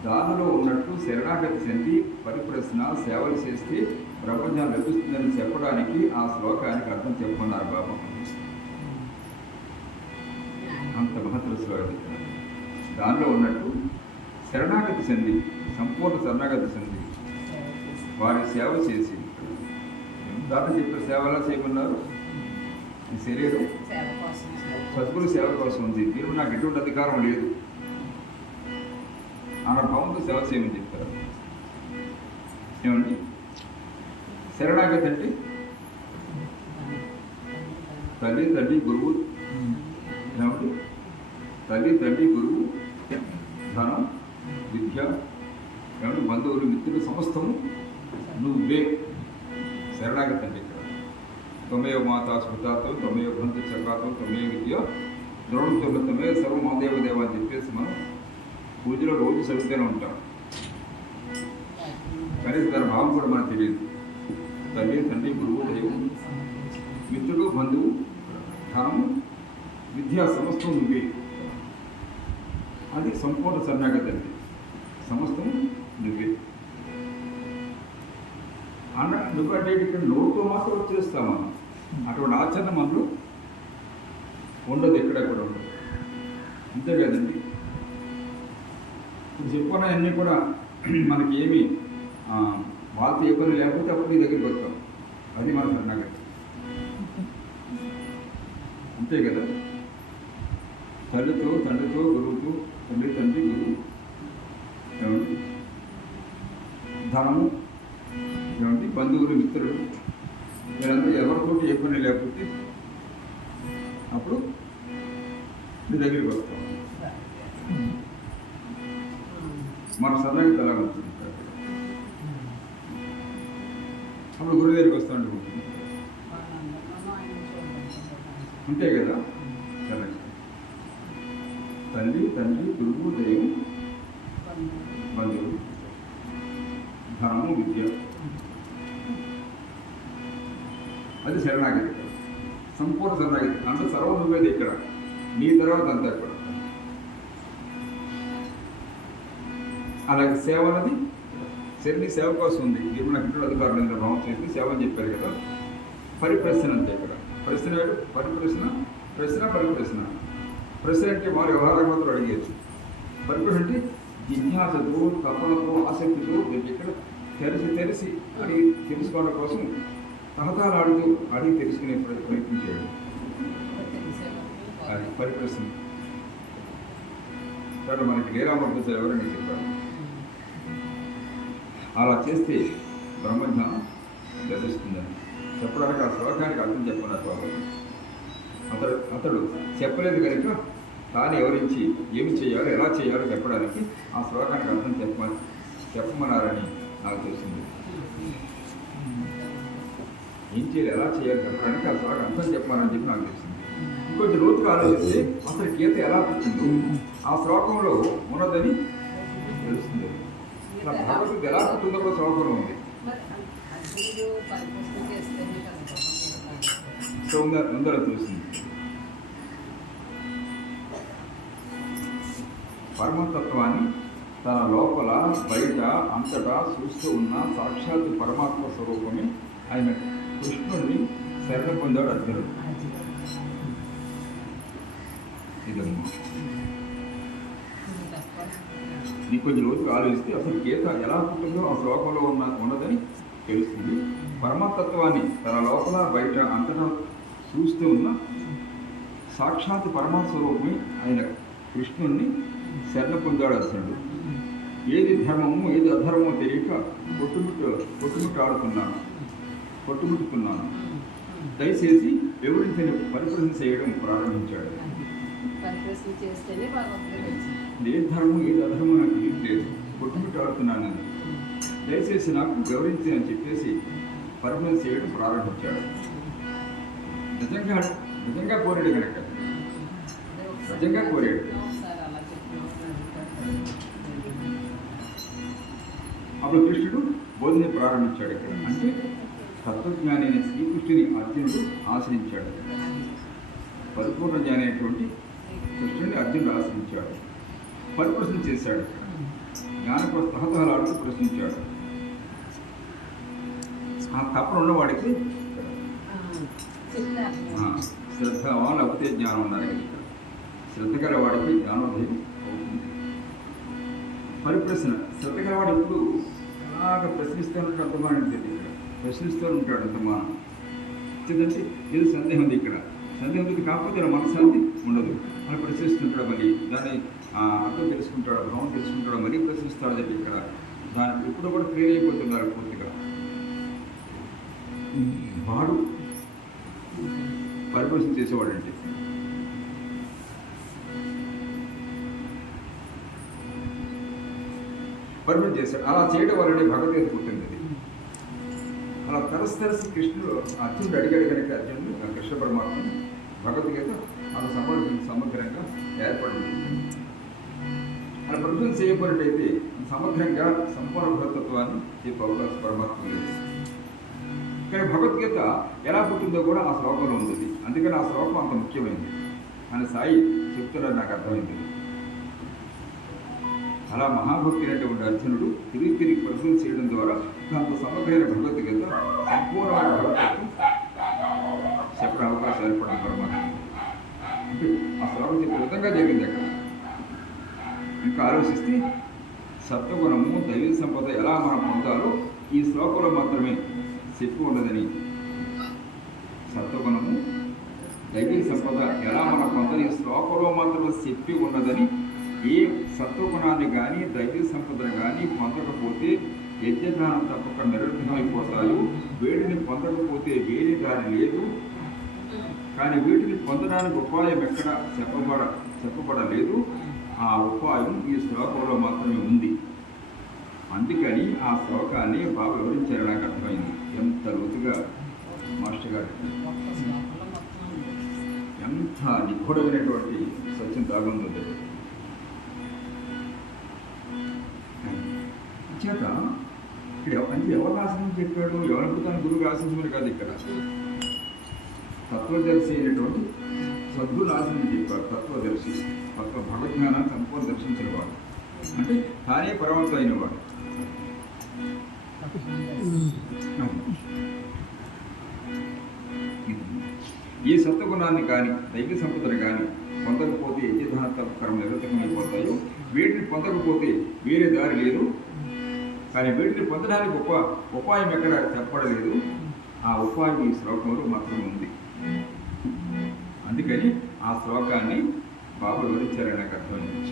దానిలో ఉన్నట్టు శరణాగతి చెంది పరిప్రశ్న సేవలు చేస్తే ప్రపంచం లభిస్తుందని చెప్పడానికి ఆ శ్లోకానికి అర్థం చెప్పమన్నారు బాబా. అంత మహత్తర శ్లోకం. దానిలో ఉన్నట్టు శరణాగతి చెంది సంపూర్ణ శరణాగతి చెంది వారి సేవ చేసి దాంట్లో చెప్పిన సేవ ఎలా చేయమన్నారు? ఈ శరీరం సద్గురు సేవ కోసం ఉంది. దీనిలో నాకు ఎటువంటి అధికారం లేదు అన్న భావంతో సేవ చేయమని చెప్తారు. ఏమండి శరణాగతి అంటే తల్లి తండ్రి గురువు, ఏమంటే తల్లి తండ్రి గురువు, ధనం, విద్య, ఏమంటే బంధువులు, మిత్రులు, సమస్తము నువ్వే శరణాగతి అంటే. ఇక్కడ తొమ్మయో మాతా స్మృతాతో, తొమ్మయో భంతు చక్రాతో, తొమ్మయో విద్య ద్రోణుతో, తొమ్మయో సర్వమాదేవ దేవ అని చెప్పేసి మనం పూజలో రోజు చదువుతూనే ఉంటాం. కనీసం దాని భావం కూడా మనకు తెలియదు. తల్లి తండ్రి గురువు దైవం మిత్రుడు బంధువు ధనము విద్యా సమస్తం నువ్వే. అది సంపూర్ణ శరణాగతి అంటే సమస్తం నువ్వే అన్న. నువ్వంటే ఇక్కడ నోటితో మాత్రం వచ్చేస్తాం మనం. అటువంటి ఆచరణ మనలో ఉండదు, ఎక్కడెక్కడ ఉండదు. అంతే కదండి. ఇప్పుడు చెప్పుకున్నవన్నీ కూడా మనకి ఏమి వాళ్ళతో ఏ పని లేకపోతే అప్పుడు నీ దగ్గరికి వస్తాం. అది మన శరణాగతి. అంతే కదా. తల్లితో తండ్రితో గురువుతో, తల్లి తండ్రి గురువు, ఏమంటే ధనము, ఏమంటే బంధువులు మిత్రులు, వీళ్ళందరూ ఎవరితోటి ఏ పని లేకపోతే అప్పుడు నీ దగ్గరికి వస్తాం. మన శరణాగతి ఎలా ఉంటుంది? అప్పుడు గురువు దగ్గరికి వస్తూ ఉంటుంది. అంతే కదా. శరణాగతి తల్లి తండ్రి గురువు దైవం బంధువులు ధనము విద్య, అది శరణాగతి. సంపూర్ణ శరణాగతి అంటే సర్వం నువ్వేది. ఇక్కడ నీ తర్వాత అంతా ఇక్కడ. అలాగే సేవ అన్నది శరీర సేవ కోసం ఉంది. ఇప్పుడు నాకు ఇంట్లో అధికారులు ఎంత భావం చేసి సేవ అని చెప్పారు కదా. పరిప్రశ్న అంతే ఇక్కడ. ప్రశ్న పరిప్రశ్న, ప్రశ్న పరిప్రశ్న. ప్రశ్న అంటే వారి వ్యవహారం మాత్రం అడిగేది. పరిప్రశ్న అంటే జిజ్ఞాసతో, తపనతో, ఆసక్తితో ఇక్కడ తెలిసి అడిగి తెలుసుకోవడం కోసం తహతాలాడుతూ అడిగి తెలుసుకునే ప్రయత్నం చేయడం. అది పరిప్రశ్న. కాబట్టి మనకి లీలామర్దశ ఎవరైనా చెప్పారు. అలా చేస్తే బ్రహ్మజ్ఞానం లభిస్తుందని చెప్పడానికి ఆ శ్లోకానికి అర్థం చెప్పన్నారు బాబు. అతడు చెప్పలేదు కనుక తాను ఎవరించి ఏమి చేయాలో ఎలా చేయాలో చెప్పడానికి ఆ శ్లోకానికి అర్థం చెప్పమన్నారని నాకు తెలిసింది. ఏం చేయాలి ఎలా చేయాలి చెప్పడానికి ఆ శ్లోకం అర్థం చెప్పమని చెప్పి నాకు తెలిసింది. ఇంకొంచెం లోతుగా ఆలోచిస్తే అసలు గీత ఎలా పుట్టిందో ఆ శ్లోకంలో ఉన్నదని తెలుస్తుంది. భగవద్గీత ఎలా పుట్టిందో కూడా శ్లోకంలో ఉంది. సో ఉందని తెలిసింది. పరమతత్వాన్ని తన లోపల బయట అంతటా చూస్తూ ఉన్న సాక్షాత్ పరమాత్మ స్వరూపమే ఆయన కృష్ణుడిని శరణ పొందాడు అర్జునుడు. ఇదమ్మా ఇది కొంచెం రోజులు ఆలోచిస్తే అసలు గీత ఎలా పుట్టిందో ఆ శ్లోకంలో ఉన్నదని తెలుస్తుంది. పరమతత్వాన్ని తన లోపల బయట అంతటా చూస్తూ ఉన్న సాక్షాత్ పరమస్వరూపమే ఆయన కృష్ణుణ్ణి శరణ పొందాడు అర్జునుడు. ఏది ధర్మము ఏది అధర్మమో తెలియక కొట్టుముట్టుకున్నాను. దయచేసి వివరించని పరిప్రశ్న చేయడం ప్రారంభించాడు. పరిప్రశ్న చేస్తేనే భగవంతుడు తెలిసింది. ఏ ధర్మం ఏది అధర్మం నాకు తెలియట్లేదు, కొట్టుముట్టాడుతున్నాను. దయచేసి నాకు వివరించి అని చెప్పేసి పరిప్రశ్న చేయడం ప్రారంభించాడు. నిజంగా కోరాడు కనుక నిజంగా కోరాడు. ఒకసారి అలా చెప్పి అప్పుడు కృష్ణుడు బోధన ప్రారంభించాడు. ఇక్కడ అంటే తత్వజ్ఞాని అయిన శ్రీకృష్ణుని అర్జునుడు ఆశ్రయించాడు. పరిపూర్ణ జ్ఞాని అయినటువంటి కృష్ణుడిని అర్జునుడు ఆశ్రయించాడు. పరిప్రశ్న చేశాడు. జ్ఞానకు తహతహలాడుతూ ప్రశ్నించాడు. ఆ తప్పన ఉన్నవాడికి శ్రద్ధ లేకపోతే జ్ఞానం ఉన్నారు కదా. శ్రద్ధ గల వాడికి జ్ఞానోదయం అవుతుంది. పరిప్రశ్న శ్రద్ధ గలవాడు ఎప్పుడు అలాగా ప్రశ్నిస్తూ ఉంటాడు. అంతమానం ప్రశ్నిస్తూ ఉంటాడు. అంతమానం ఎందుకంటే ఏదో సందేహం ఉంది. ఇక్కడ సందేహం ఉంది కాకపోతే మనశ్శాంతి ఉండదు. అని ప్రశ్నిస్తుంటాడు. మళ్ళీ దాన్ని అర్థం తెలుసుకుంటాడు, భావం తెలుసుకుంటాడు, మరీ ప్రశ్నిస్తాడు. చెప్పి ఇక్కడ దానికి ఇప్పుడు కూడా క్లియర్ అయిపోతున్నారు పూర్తిగా. వాడు పరిప్రశ్న చేసేవాడు అంటే పరిప్రశ్న చేశాడు. అలా చేయడం వల్లనే భగవద్గీత పుట్టింది. అలా తరసి కృష్ణుడు అర్జునుడు అడిగాడు కనుక అర్జునుడు కృష్ణ పరమాత్మను భగవద్గీత అలా సమగ్రంగా ఏర్పడింది. అలా పరిప్రశ్న చేయబడినట్టయితే సమగ్రంగా సంపూర్ణ భగవతత్వాన్ని చెప్పే అవకాశం పరమాత్మ లేదు. కానీ భగవద్గీత ఎలా పుట్టిందో కూడా ఆ శ్లోకంలో ఉంది. అందుకని ఆ శ్లోకం అంత ముఖ్యమైనది అని సాయి చెప్తున్నాడు. నాకు అర్థమైంది. అలా మహాభక్తి అయినటువంటి అర్జునుడు తిరిగి పరిశీలన చేయడం ద్వారా దాంతో సమగ్రమైన భగవద్గీత సంపూర్ణమైన భగవద్గీత చెప్పడం అవకాశం ఏర్పడింది పరమాత్మ. అంటే ఆ శ్లోకం చెప్పే విధంగా జరిగింది. అక్కడ ఇంకా ఆలోచిస్తే సత్వగుణము దైవ సంపద ఎలా మనం పొందాలో ఈ శ్లోకంలో మాత్రమే చెప్పి ఉన్నదని, సత్వగుణము దైవీ సంపద ఎలా మనం పొందాలి ఈ శ్లోకంలో మాత్రమే చెప్పి ఉన్నదని, ఏ సత్వగుణాన్ని కానీ దైవీ సంపదను కానీ పొందకపోతే యజ్ఞదానం తప్పక నిరర్థమైపోతాయి. వీటిని పొందకపోతే వేరే దారి లేదు. కానీ వీటిని పొందడానికి ఉపాయం ఎక్కడ చెప్పబడలేదు. ఆ ఉపాయం ఈ శ్లోకంలో మాత్రమే ఉంది. అందుకని ఆ శ్లోకాన్ని బాగా వివరించారు. నాకు అర్థమైంది. ఎంత లోతుగా మాస్టర్ గారు ఎంత నిగూఢమైనటువంటి సత్యం దాగుందో చేత ఇక్కడ అంటే ఎవరు ఆశ్రమం చెప్పాడు, ఎవరికి తన గురువు ఆశ్రమని కాదు. ఇక్కడ తత్వదర్శి అయినటువంటి సద్గురు ఆశ్రమం చెప్పారు. తత్వదర్శి భగవజ్ఞానాన్ని సంపూర్ణ దర్శించిన వాడు అంటే తానే పరమాత్మ అయిన వాడు. ఈ సత్వగుణాన్ని కానీ దైవ సంపదను కానీ పొందకపోతే యజ్ఞదానకరం నిరర్థకమైపోతాయో, వీటిని పొందకపోతే వేరే దారి లేదు. కానీ వీటిని పొందడానికి ఉపాయం ఎక్కడ చెప్పడలేదు. ఆ ఉపాయం ఈ శ్లోకంలో మాత్రం ఉంది. అందుకని ఆ శ్లోకాన్ని బాబు వివరించారని నాకు అర్థమైంది.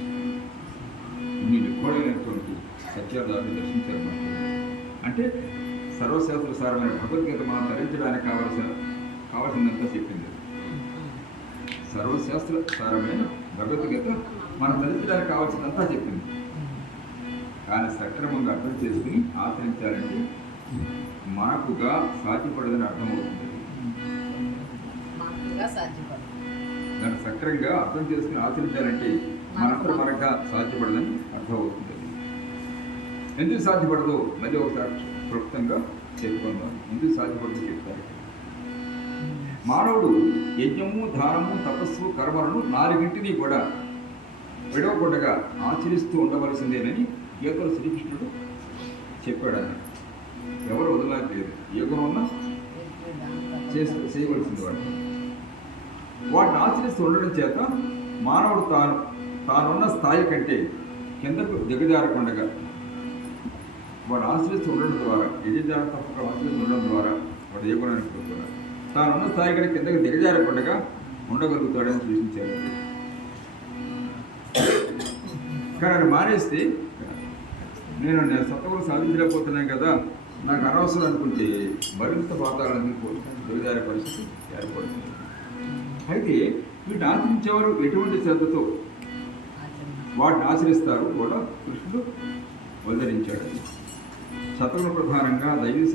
ఇన్ని నిగూఢమైనటువంటి సత్యార్థాన్ని దర్శించారు. అంటే సర్వశాస్త్ర సారమైన భగవద్గీత మనం ధరించడానికి కావలసిందంతా చెప్పింది. సర్వశాస్త్ర సారమైన భగవద్గీత మనం ధరించడానికి కావాల్సిందంతా చెప్పింది. కానీ సక్రమంగా అర్థం చేసుకుని ఆచరించాలంటే మనకుగా సాధ్యపడదని అర్థమవుతుంది. దాన్ని సక్రంగా అర్థం చేసుకుని ఆచరించాలంటే మనంతా మనగా సాధ్యపడదని అర్థమవుతుంది. ఎందుకు సాధ్యపడదో మళ్ళీ ఒకసారి క్లుప్తంగా చెప్పుకుందాం. ఎందుకు సాధ్యపడదో చెప్తారు. మానవుడు యజ్ఞము దానము తపస్సు కర్మలను 4 కూడా విడవకుండా ఆచరిస్తూ ఉండవలసిందేనని గీతలో శ్రీకృష్ణుడు చెప్పాడు. అని ఎవరు వదలలేదు. ఏ గుణం ఉన్నా చేయవలసింది వాటిని ఆచరిస్తూ ఉండడం చేత మానవుడు తానున్న స్థాయి కంటే కిందకు దిగజారకుండగా వాడు ఆశ్రయిస్తూ ఉండడం ద్వారా యజమాని తప్పక ఆశ్రయిస్తూ ఉండడం ద్వారా వాడు ఏ గుణానికి కూడా తానున్న స్థాయి కంటే కిందకు దిగజారకుండగా ఉండగలుగుతాడని సూచించారు. కానీ ఆయన మానేస్తే నేను సత్వగుణం సాధించలేకపోతున్నాను కదా, నాకు అనవసరం అనుకుంటే మరింత పాతాలని దిగజారే పరిస్థితి ఏర్పడుతుంది. అయితే వీటిని ఆచరించేవారు ఎటువంటి శ్రద్ధతో వాటిని ఆచరిస్తారు కూడా కృష్ణుడు ఉద్ధరించాడు. సత్వగుణ ప్రధానంగా దైవ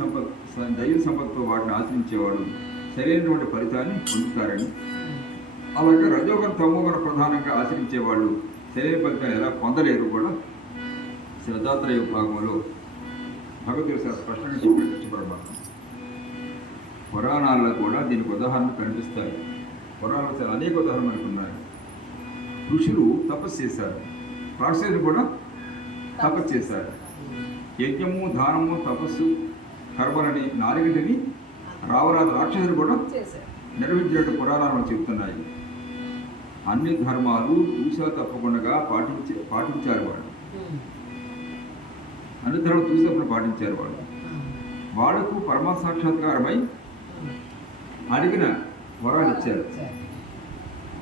సంపత్తో వాటిని ఆచరించేవాడు సరైనటువంటి ఫలితాన్ని పొందుతారని, అలాగే రజోగుణ తమోగుణ ప్రధానంగా ఆచరించేవాళ్ళు సరైన ఫలితాన్ని ఎలా పొందలేరు కూడా శ్రద్ధాత్రయ భాగంలో భగవద్గీత స్పష్టంగా చెప్పాడు కృష్ణ పరమాత్మ. పురాణాల్లో కూడా దీనికి ఉదాహరణలు కనిపిస్తాయి. పురాణాలు చాలా అనేక ఉదాహరణలు ఉన్నాయి. ఋషులు తపస్సు చేశారు, రాక్షసులు కూడా తపస్సు చేశారు. యజ్ఞము, దానము, తపస్సు, కర్మలని నాలుగింటిని రావరాజు రాక్షసులు కూడా నిర్వహించినట్టు పురాణాలు చెప్తున్నాయి. అన్ని ధర్మాలు తూసా తప్పకుండా పాటించారు వాళ్ళు. అన్ని ధర్మాలు తూసా పాటించారు వాళ్ళు. వాళ్ళకు పరమ సాక్షాత్కారమై అడిగిన వరాలు ఇచ్చారు.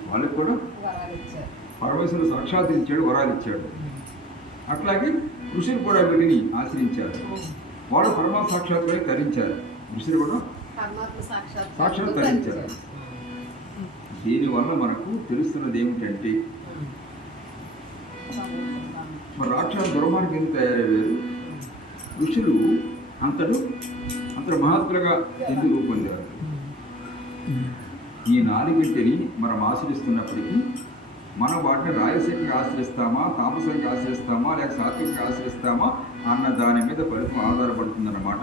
వాళ్ళకు కూడా పరమేశ్వరుడు సాక్షాత్కరించాడు, వరాలు ఇచ్చాడు. అట్లాగే ఋషులు కూడా వీటిని ఆశ్రయించారు. వాళ్ళు పరమ సాక్షాత్కారం తరించారు. ఋషులు కూడా సాక్షాత్ తరించారు. దీనివల్ల మనకు తెలుస్తున్నది ఏమిటంటే మరి రాక్షస దుర్మార్గం ఎందుకు తయారయ్యారు? ఋషులు అంత మహాత్ములుగా ఎందుకు రూపొందారు? ఈ నాలుగింటిని మనం ఆశ్రయిస్తున్నప్పటికీ మనం వాటిని రాజసికంగా ఆశ్రయిస్తామా, తామసికంగా ఆశ్రయిస్తామా, లేక సాత్వికంగా ఆశ్రయిస్తామా అన్న దాని మీద ఫలితం ఆధారపడుతుందన్నమాట.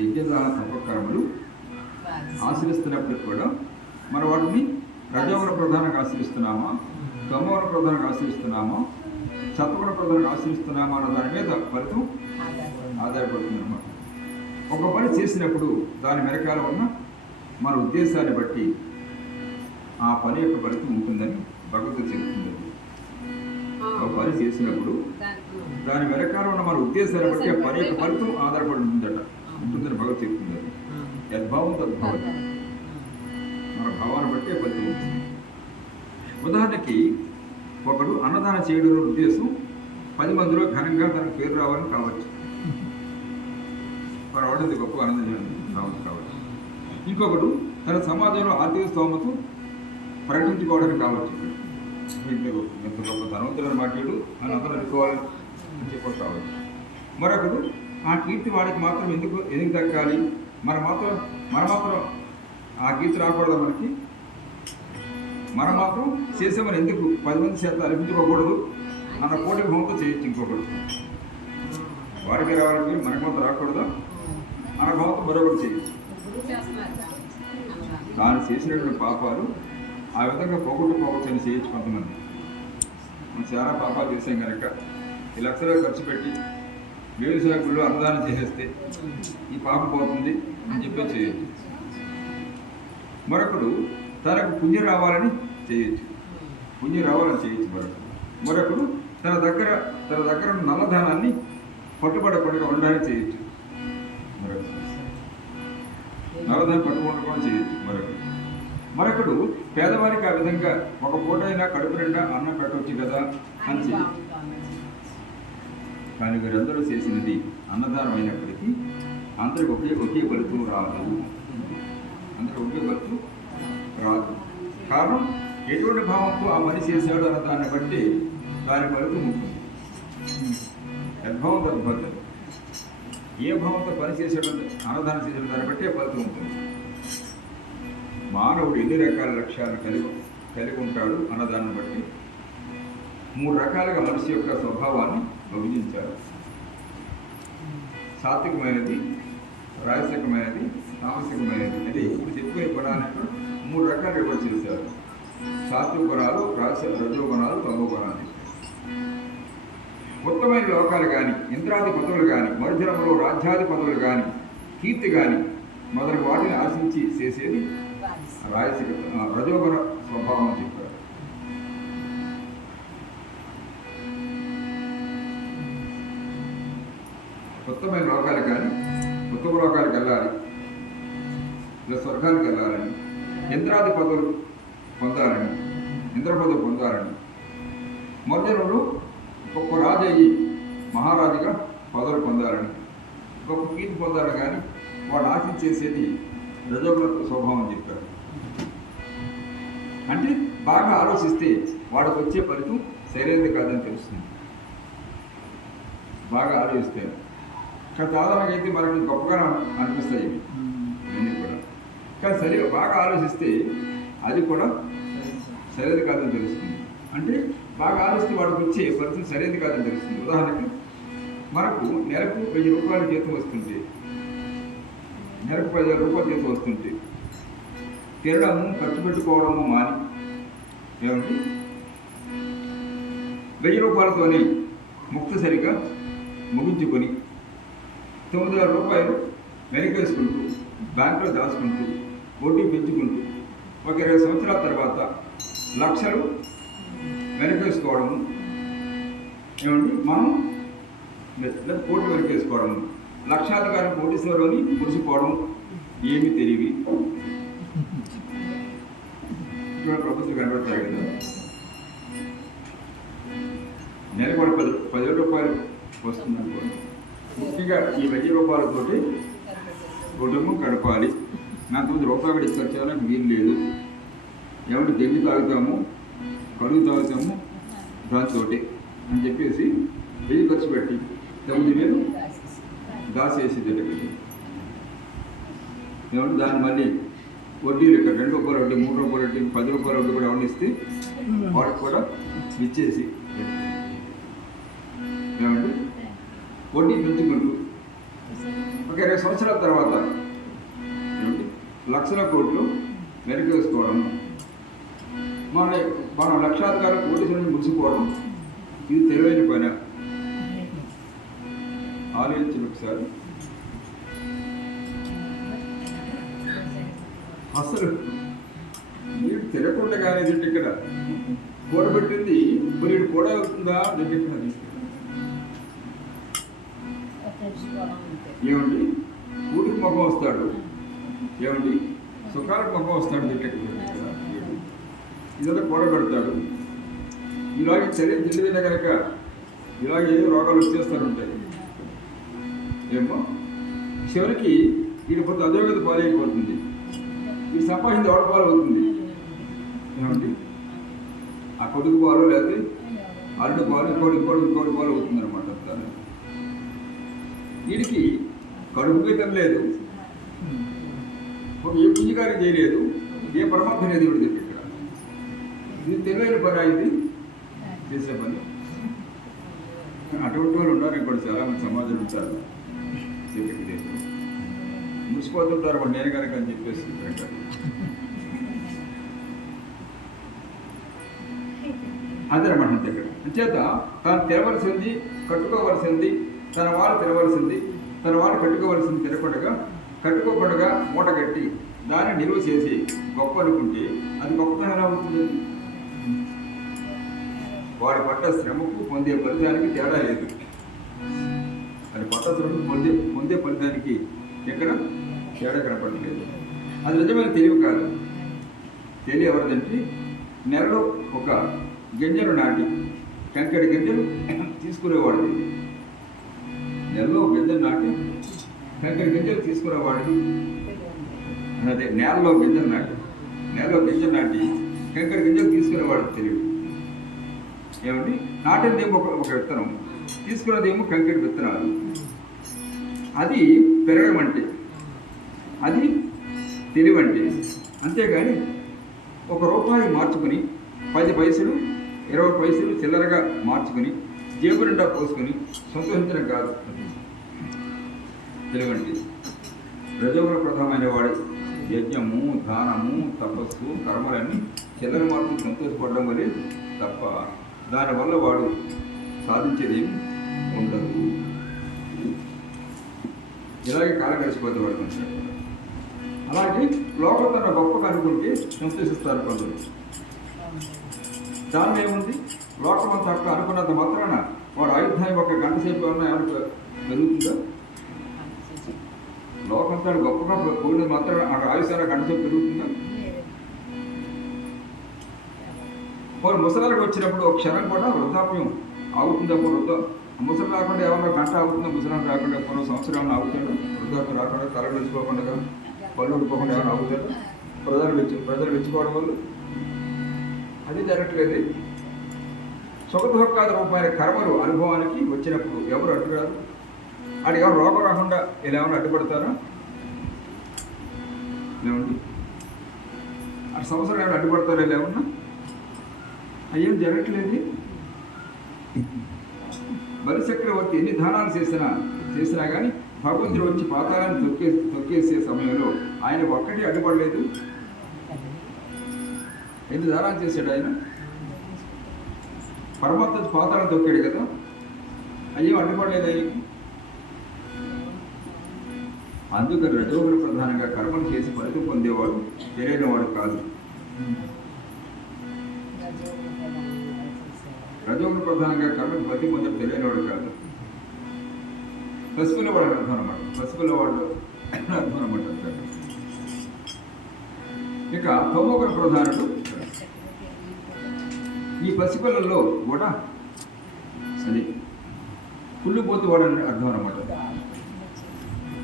యజ్ఞదాన తపకర్మలు ఆశ్రయిస్తున్నప్పటికి కూడా మనం వాటిని రజోగుణ ప్రధానంగా ఆశ్రయిస్తున్నామా, తమోగుణ ప్రధానంగా ఆశ్రయిస్తున్నామా, సత్వగుణ ప్రధానంగా ఆశ్రయిస్తున్నామా అన్న దాని మీద ఫలితం ఆధారపడుతుందన్నమాట. ఒక పని చేసినప్పుడు దాని వెనకాల ఉన్న మన ఉద్దేశాన్ని బట్టి ఆ పని యొక్క ఫలితం ఉంటుందని భగవద్గీత చెబుతుంది. ఒక పని చేసినప్పుడు దాని వెనకాల ఉన్న మన ఉద్దేశాన్ని బట్టి ఆ పని యొక్క ఫలితం ఆధారపడి ఉంటుందని భగవద్గీత చెప్తుంది. యద్భావం తద్భావం, మన భావాన్ని బట్టి ఫలితం ఉంటుంది. ఉదాహరణకి ఒకడు అన్నదానం చేయడం ఉద్దేశం 10 మందిలో ఘనంగా తనకు పేరు రావాలని కావచ్చు, వాడు వాడేది గొప్ప ఆనందం రావచ్చు కావచ్చు. ఇంకొకడు తన సమాజంలో ఆర్థిక స్తోమత ప్రకటించుకోవడానికి కావచ్చు. ఎంత గొప్ప ధనవంతులను మాట్లాడు అని అందరూ అనుకోవాలని చెప్పి కావచ్చు. మరొకడు ఆ కీర్తి వాడికి మాత్రం ఎందుకు దక్కాలి, మనం మాత్రం ఆ కీర్తి రాకూడదు, మనం మాత్రం చేసామని ఎందుకు 10 మంది చేత అనిపించుకోకూడదు అన్న పోటీ భావంతో చేయొచ్చు. ఇంకొకడు వాడికి రావాలంటే మనకు మాత్రం రాకూడదు అన్న భావంతో మరొకటి చేయొచ్చు. తాను చేసినటువంటి పాపాలు ఆ విధంగా పోగొట్టుకోవచ్చని చేయొచ్చు కొంతమంది. మనం చాలా పాపాలు చేసాం కనుక ఈ లక్షలు ఖర్చు పెట్టి వ్యవసాయకులు అన్నదానం చేసేస్తే ఈ పాపం పోతుంది అని చెప్పి చేయొచ్చు. మరొకడు తనకు పుణ్యం రావాలని చేయొచ్చు. మరొకడు తన దగ్గర నల్లధనాన్ని పట్టుబడకుండా ఉండడానికి చేయొచ్చు. నల్లధనం పట్టుబడకుండా చేయొచ్చు. మరొకడు పేదవారికి ఆ విధంగా ఒక పూట అయినా కడుపు నిండా అన్నం పెట్టవచ్చు కదా అని చేయొచ్చు. కానీ వీరందరూ చేసినది అన్నదానం అయినప్పటికీ అందరికి ఒకే ఫలితం రాదు. కారణం ఎటువంటి భావంతో ఆ పని చేశాడు అన్న దాన్ని బట్టి దాని ఫలితం ఉంటుంది. యద్భావం తద్భవం, ఏ భావంతో పని చేసాడు అన్నదానం చేసాడు దాన్ని బట్టే ఫలితం ఉంటుంది. మానవుడు ఎన్ని రకాల లక్ష్యాలు కలిగి ఉంటాడు అన్నదాన్ని బట్టి 3 రకాలుగా మనిషి యొక్క స్వభావాన్ని విభజించారు. సాత్వికమైనది, రాజసికమైనది, తామసికమైనది. అంటే ఇప్పుడు చెప్పుకునే గుణాలను 3 రకాలు విభజన చేశారు. సాత్విక గుణాలు, రజో గుణాలు, తమో గుణాలు. ఉత్తమైన లోకాలు కానీ, ఇంద్రాది పదవులు కానీ, మరుజనములో రాజ్యాది పదవులు కానీ, కీర్తి కానీ మొదలగు వాటిని ఆశించి చేసేది రజోగుణ స్వభావం అని చెప్పారు. ఉత్తమైన లోకాలు కానీ ఉత్తమ లోకాలకు వెళ్ళాలి, ఇలా స్వర్గానికి వెళ్ళాలని, ఇంద్రాది పదవులు పొందాలని, ఇంద్ర పదవి పొందాలని, మొదలు గొప్ప రాజు అయ్యి మహారాజుగా పదవులు పొందాలని, గొప్ప కీర్తి పొందాలని, కానీ వాడు ఆశించేసేది రజోగుణ స్వభావం చెప్పారు. అంటే బాగా ఆలోచిస్తే వాడికి వచ్చే ఫలితం సరైనది కాదని తెలుస్తుంది. బాగా ఆలోచిస్తే కానీ సాధారణంగా అయితే మనకి గొప్పగా అనిపిస్తాయి ఇవన్నీ కూడా. కానీ సరిగా బాగా ఆలోచిస్తే అది కూడా సరైనది కాదని తెలుస్తుంది. అంటే బాగా ఆలోచిస్తే వాడికి వచ్చే ఫలితం సరైనది కాదని తెలుస్తుంది. ఉదాహరణకి మనకు నెలకు 1000 రూపాయల జీతం వస్తుంటే, నెలకు 10,000 రూపాయల జీతం వస్తుంటే తినడము ఖర్చు పెట్టుకోవడము మాని ఏమంటే 1000 రూపాయలతోనే ముక్తసరిగా ముగించుకొని 9,000 రూపాయలు వెనకేసుకుంటూ బ్యాంకులో దాచుకుంటూ వడ్డీ పెంచుకుంటూ ఒక 20 సంవత్సరాల తర్వాత లక్షలు వెనకేసుకోవడము ఏమండి, మనం కోట్లు వెనకేసుకోవడము, లక్షాధికారి కోటీశ్వరుని పుడిసిపోవడం ఏమి తెలివి ప్రభుత్వం కనబడతాయి కదా. నెల కూడా 10,000 రూపాయలు వస్తుందనుకోండి, ముఖ్యంగా ఈ 1000 రూపాయలతోటి కుటుంబం గడపాలి. నాకు 1 రూపాయి కూడా ఖర్చు చేయాలని వీలు లేదు. ఏమంటే గెంజి తాగుతాము, కడుగు తాగుతాము దాంతో అని చెప్పేసి 1000 ఖర్చు పెట్టి 9,000 దాసేసి దగ్గరికి ఏమంటే దాన్ని మళ్ళీ వడ్డీలు ఇక్కడ 2 రూపాయల వడ్డీ, 3 రూపాయల వడ్డీ, 10 రూపాయల వడ్డీ కూడా అవనిస్తే వాడికి కూడా ఇచ్చేసి ఏమంటే వడ్డీ పెంచుకుంటూ ఒక 20 సంవత్సరాల తర్వాత ఏమిటి లక్షల కోట్లు వెనక్కి వేసుకోవడం, మన లక్షాధికారులు కోటీశ్వరుని ముగిసిపోవడం, ఇది తెలివైన పని. ఆలోచించిన ఒకసారి అసలు మీరు తెలియకుండానే తింటే ఇక్కడ కూడబెట్టింది మరి కూడా అవుతుందా అని ఏమండి, ఊరికి మొహం వస్తాడు, ఏమండి సుఖాలకు మొహం వస్తాడు, ఇదంతా కూడబెడతాడు. ఇలాగే శరీరం తిండిదైనా కనుక ఇలాగే ఏదో రోగాలు వచ్చేస్తూ ఉంటాయి. ఏమో చివరికి వీడి పొద్దు అధోగత పాలైపోతుంది, ఈ సంపాదించి ఎవడ పాలు అవుతుంది. ఏమండి ఆ కొడుకు పాలు లేకపోతే అల్లుడు పాలు, ఇంకోటి పాలు అవుతుంది అనమాట. వీడికి కడుపు గీతం లేదు, ఒక ఏ పుణ్యకార్యం చేయలేదు, ఏ పరమాత్మ లేదు ఇవి చెప్పి ఇక్కడ. ఇది తెలివైన పని, ఇది చేసే పని. అటువంటి వాళ్ళు ఉన్నారు ఇక్కడ, చాలా మంది సమాజం ఉంటారు, మురిసిపోతుంటారు వాడు నేను కనుక అని చెప్పేసి అదనమాట. దగ్గర అంచేత తాను తినవలసింది కట్టుకోవలసింది, తన వాళ్ళు తినవలసింది తన వాళ్ళు కట్టుకోవలసింది కట్టుకోకుండా మూట కట్టి దాన్ని నిలువ చేసి గొప్ప అనుకుంటే అది గొప్పతనం ఎలా అవుతుంది? వాడి పట్ట శ్రమకు పొందే ఫలితానికి తేడా లేదు. అది పట్ట శ్రమకు పొందే ఫలితానికి ఎక్కడ తేడా కనపడలేదు. అది నిజమైన తెలివి కాదు. తెలివి ఎవరిదంటే నెలలో ఒక గింజలు నాటి కంకడి గింజలు తీసుకునేవాడిది, నెలలో గింజలు నాటి కంకడి గింజలు తీసుకునేవాడిది. అదే నేలలో గింజలు నాటి కంకడి గింజలు తీసుకునేవాడు తెలివి. ఏమండి నాటిందేమో ఒక విత్తనం, తీసుకున్నదేమో కంకడి విత్తనాలు. అది పెరగడం అంటే అది తెలివంటే. అంతేగాని 1 రూపాయి మార్చుకుని 10 పైసలు 20 పైసలు చిల్లరగా మార్చుకుని జేబు నిండా పోసుకొని సంతోషించడం కాదు తెలివంటే. రజోగుణ ప్రధానమైన వాడు యజ్ఞము, దానము, తపస్సు, కర్మలన్నీ చిల్లర మార్పులు సంతోషపడడం వల్లే తప్ప దానివల్ల వాడు సాధించేదేమి ఉండదు. ఇలాగే కాలం గడిచిపోతే వాడు కొంచెం. అలాగే లోపల తన గొప్పగా అనుకుంటే సంతోషిస్తారు కొందరు. దానిలో ఏముంది? లోకమంతా అనుకున్నంత మాత్రాన వాడు ఆయుధాన్ని 1 గంట సేపు ఏమన్నా ఎవరికి జరుగుతుందో లోకంతో గొప్పగా పోయిన మాత్రం ఆ ఆయుష్యాల గంటతో పెరుగుతుందా? మరి ముసలాలకు వచ్చినప్పుడు ఒక క్షణం కూడా వృద్ధాప్యం ఆగుతుందా? ముసలి రాకుండా ఎవరో గంట ఆగుతుందా? ముసలాం రాకుండా కొన్ని సంవత్సరాలను ఆగుతాడు. వృద్ధాప్యం రాకుండా తల వెచ్చుకోకుండా పళ్ళు ఊడిపోకుండా ఎవరు ఆగుతాడు? ప్రజలు వెచ్చుకోవడం వల్ల అది జరగట్లేదు. సుఖదుఖాద రూపమైన కర్మలు అనుభవానికి వచ్చినప్పుడు ఎవరు అడ్డురారు? అది ఎవరు రోగం రాకుండా ఇలా ఏమైనా అడ్డుపడతారా? లేవండి, ఆ సంవత్సరం ఏమైనా అడ్డుపడతారా? లేవన్నా అయ్యేం జరగట్లేదు. బలిచక్రవర్తి ఎన్ని దానాలు చేసినా కానీ భగవంతుడు వచ్చి పాతాలను తొక్కేసే సమయంలో ఆయన ఒక్కటి అడ్డుపడలేదు. ఎన్ని దానాలు చేశాడు ఆయన? పరమాత్మ పాతాలను తొక్కాడు కదా, అయ్యేం అడ్డుపడలేదు ఆయనకి. అందుకని రజోగుణ ప్రధానంగా కర్మలు చేసి ఫలితం పొందేవాడు తెలియనివాడు కాదు. రజోగుణ ప్రధానంగా కర్మకు ఫలితం పొందే తెలియనివాడు కాదు. పసిపిల్ల వాడు అర్థం అనమాట. పసిపిల్ల వాడు అర్థం అనమాట. ఇక తమోగుణ ప్రధానుడు ఈ పసిపిల్లల్లో కూడా అది కుళ్ళిపోతు వాడు అని అర్థం అనమాట.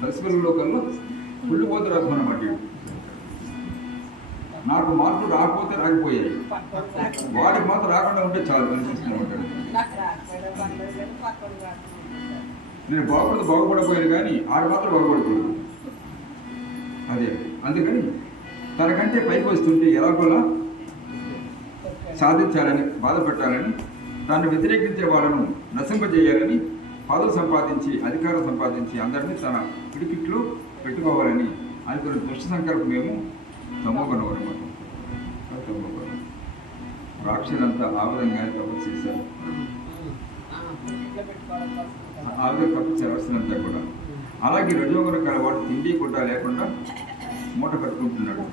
పసిపిల్లల్లో కల్లో కుళ్ళిపోతు అర్థం అనమాట. నాకు మార్పులు రాకపోతే రాకపోయాయి, వాడికి మాత్రం రాకుండా ఉంటే చాలు అనిపిస్తున్నమాట. నేను బాగుపడపోయాను కానీ ఆడు మాత్రం బాగుపడకూడదు. అదే అందుకని తనకంటే పైకి వస్తుంటే ఎలాగోలా సాధించాలని, బాధపెట్టాలని, తను వ్యతిరేకించే వాళ్ళను నశింపజేయాలని, పదవి సంపాదించి అధికారం సంపాదించి అందరినీ తన పిడికిట్లో పెట్టుకోవాలని అనుకున్న దుష్ట సంకల్పమేమో తమోగుణం అనమాట. తమోగుణం రాక్షసులంతా ఆ విధంగానే తపస్సు చేశారు. ఆ విధంగా తపస్సు రాక్షసులంతా కూడా. అలాగే రజోగుణ కలవాడు తిండి గుడ్డ లేకుండా మూట కట్టుకుంటున్నాడు.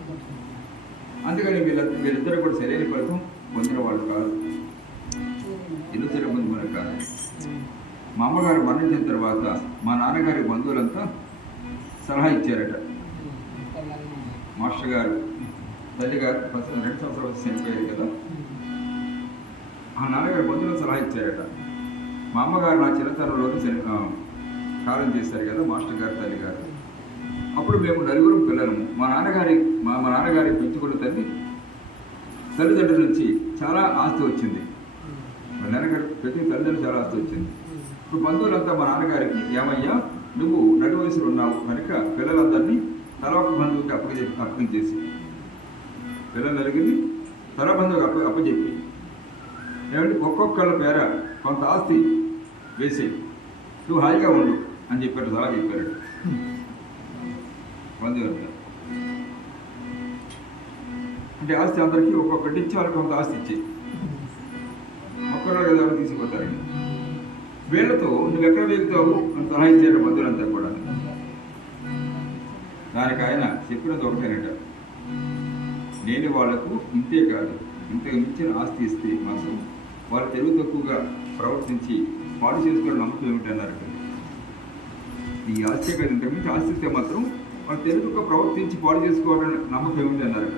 అందుకని వీళ్ళిద్దరూ కూడా సరైన ఫలితం పొందిన వాళ్ళు కాదు, ఇరుసరి పొందిన కాదు. మా అమ్మగారు మరణించిన తర్వాత మా నాన్నగారి బంధువులంతా సలహా ఇచ్చారట. మాస్టర్ గారు తల్లిగారు 2 సంవత్సరాలు చనిపోయారు కదా, ఆ నాన్నగారి బంధువులకు సలహా ఇచ్చారట. మా అమ్మగారు నా చిన్నతనంలోనే కాలం చేశారు కదా మాస్టర్ గారు తల్లిగారు. అప్పుడు మేము 9 పిల్లలము. మా నాన్నగారి పెంచుకున్న తల్లిదండ్రుల నుంచి చాలా ఆస్తి వచ్చింది. మా నాన్నగారి ప్రతి తల్లిదండ్రులు చాలా ఆస్తి వచ్చింది. ఇప్పుడు బంధువులంతా మా నాన్నగారికి, ఏమయ్యా నువ్వు నడు వయసులో ఉన్నావు కనుక పిల్లలందరినీ తల ఒక బంధువుకి అప్పగించేసి, పిల్లలు నలుగురిని తల బంధువుకి అప్పచెప్పి ఏమంటే ఒక్కొక్కళ్ళ పేర కొంత ఆస్తి వేసి నువ్వు హాయిగా ఉండు అని చెప్పారు. సలహా చెప్పారు బంధువులంతా. అంటే ఆస్తి అందరికీ ఒక్కొక్కటి ఇచ్చి వాళ్ళకి కొంత ఆస్తి ఇచ్చి ఒక్కరు కదా తీసుకుపోతారండి. వీళ్ళతో నువ్వు ఎక్కడ వెళ్తావు అని సలహా ఇచ్చారు బంధువులంతా కూడా. దానికి ఆయన చెప్పినది ఒకటేనట, నేను వాళ్లకు ఇంతే కాదు ఇంతకు మించిన ఆస్తి ఇస్తే మాత్రం వాళ్ళు తెలివి తక్కువగా ప్రవర్తించి పాడు చేసుకునే నమ్మకం ఏమిటన్నారు. ఈ ఆస్తి కాదు, ఇంతకు మించి ఆస్తి ఇస్తే మాత్రం వాళ్ళు తెలివి తక్కువ ప్రవర్తించి పాడు చేసుకోవాలని నమ్మకం ఏమిటి అన్నారట.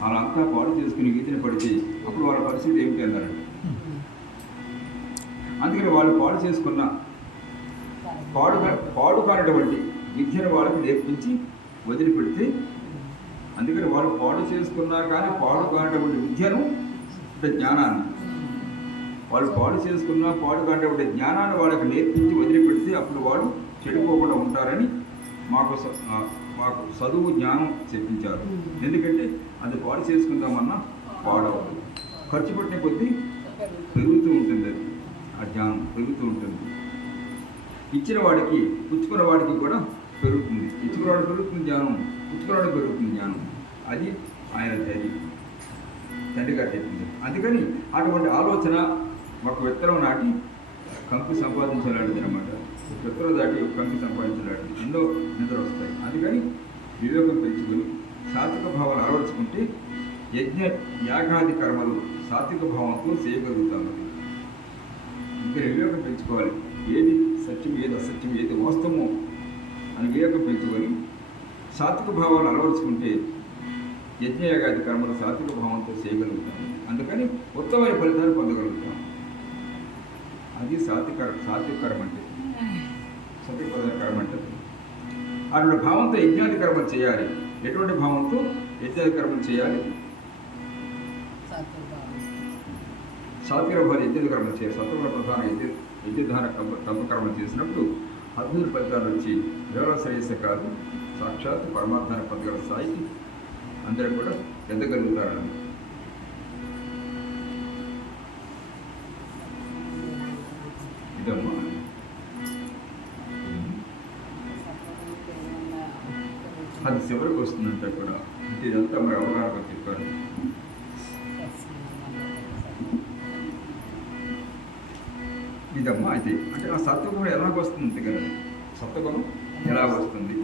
వాళ్ళంతా పాడు చేసుకుని గీతని పడితే అప్పుడు వాళ్ళ పరిస్థితి ఏమిటి అన్నారట. అందుకని వాళ్ళు పాడు చేసుకున్న పాడు కానటువంటి విద్యను వాళ్ళకి నేర్పించి వదిలిపెడితే, అందుకని వాళ్ళు పాడు చేసుకున్నారు కానీ పాడు కానటువంటి విద్యను అంటే జ్ఞానాన్ని వాళ్ళు పాడు కానటువంటి జ్ఞానాన్ని వాళ్ళకి నేర్పించి వదిలిపెడితే అప్పుడు వాళ్ళు చెడిపోకుండా ఉంటారని మాకు చదువు జ్ఞానం చెప్పించారు. ఎందుకంటే అది పాడు చేసుకుందామన్నా పాడవదు, ఖర్చు పెట్టిన కొద్దీ పెరుగుతూ ఉంటుంది, అది ఆ జ్ఞానం పెరుగుతూ ఉంటుంది. ఇచ్చిన వాడికి పుచ్చుకున్న వాడికి కూడా పెరుగుతుంది. ఇచ్చుకున్నవాడు పెరుగుతుంది జ్ఞానం, పుచ్చుకున్నవాడు పెరుగుతుంది జ్ఞానం. అది ఆయన ధైర్యం తండ్రి గారు చెప్పింది. అందుకని అటువంటి ఆలోచన ఒక విత్తనం నాటి కంపు సంపాదించలాంటిది అనమాట. విత్తనం దాటి కంపు సంపాదించలాంటిది ఎన్నో నిద్ర వస్తాయి. అందుకని వివేకం పెంచుకొని సాత్విక భావాలు అలవరుచుకుంటే యజ్ఞ యాగాది కర్మలు సాత్విక భావంతో చేయగలుగుతాము. ఇంకా వివేకం పెంచుకోవాలి. ఏది సత్యం, ఏది అసత్యం, ఏది వాస్తవమో అని వివేకం పెంచుకొని సాత్విక భావాలు అలవరుచుకుంటే యజ్ఞయాగాది కర్మలు సాత్విక భావంతో చేయగలుగుతాం. అందుకని ఉత్తమమైన ఫలితాలు పొందగలుగుతాం. అది సాత్విక కర్మ అంటే. సాత్విక కర్మ అంటే అటువంటి భావంతో యజ్ఞాది కర్మలు చేయాలి. ఎటువంటి భావంతో యజ్ఞాది కర్మలు చేయాలి? సాత్విక భావం యజ్ఞాది కర్మలు చేయాలి. సత్వగుణ ప్రధాన యజ్ఞదాన కర్మలు చేసినప్పుడు అద్భుత ఫలితాలు వచ్చి కేవల శ్రేయస్సు కాదు, సాక్షాత్ పరమాత్మాన్ని పొందగల స్థాయికి అందరూ కూడా ఎదగలుగుతారని. ఇదమ్మా అది చివరికి వస్తుందంటే కూడా అంటే ఇదంతా మరి అవగాహన చెప్పారు. ఇదమ్మా అయితే అంటే ఆ సత్వగుణం ఎలాగ వస్తుంది కదా, సత్వగుణం ఎలా వస్తుంది?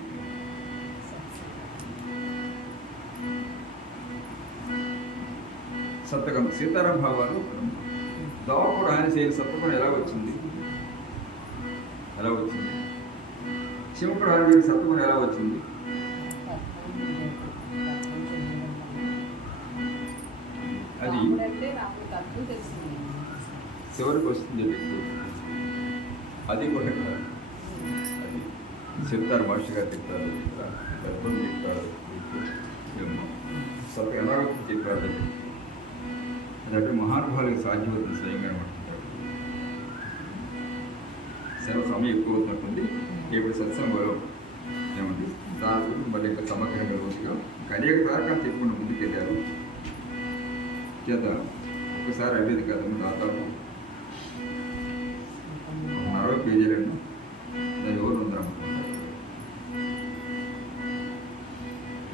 సత్వగుణం సీతారాం భావాలు దాపుడు ఆయన చేయని సత్వగుణం ఎలా వచ్చింది? శివకుడు ఆయన చేయని సత్వగుణం ఎలా వచ్చింది? అది చివరికి వస్తుంది చెప్పి అది కూడా అది చెప్తారు, భాష గారు చెప్తారు, గర్భం చెప్తారు, సత్యం ఎలా వచ్చింది చెప్పారు. అదంటే మహానుభావులకు సాధ్యమవుతుంది స్వయంగా అనుకుంటారు. సమయం ఎక్కువ అవుతున్నట్టుంది. ఇప్పుడు సత్సంగంలో ఏమంటే దాని గురించి మరి యొక్క సమగ్రంగా రోజుగా అనేక తారకాలు చెప్పుకుంటూ ముందుకెళ్ళారు. చేత ఒకసారి అయ్యేది కదండి, దాదాపు 60 పేజీలను దాని ఎవరు ఉందనుకుంటారు.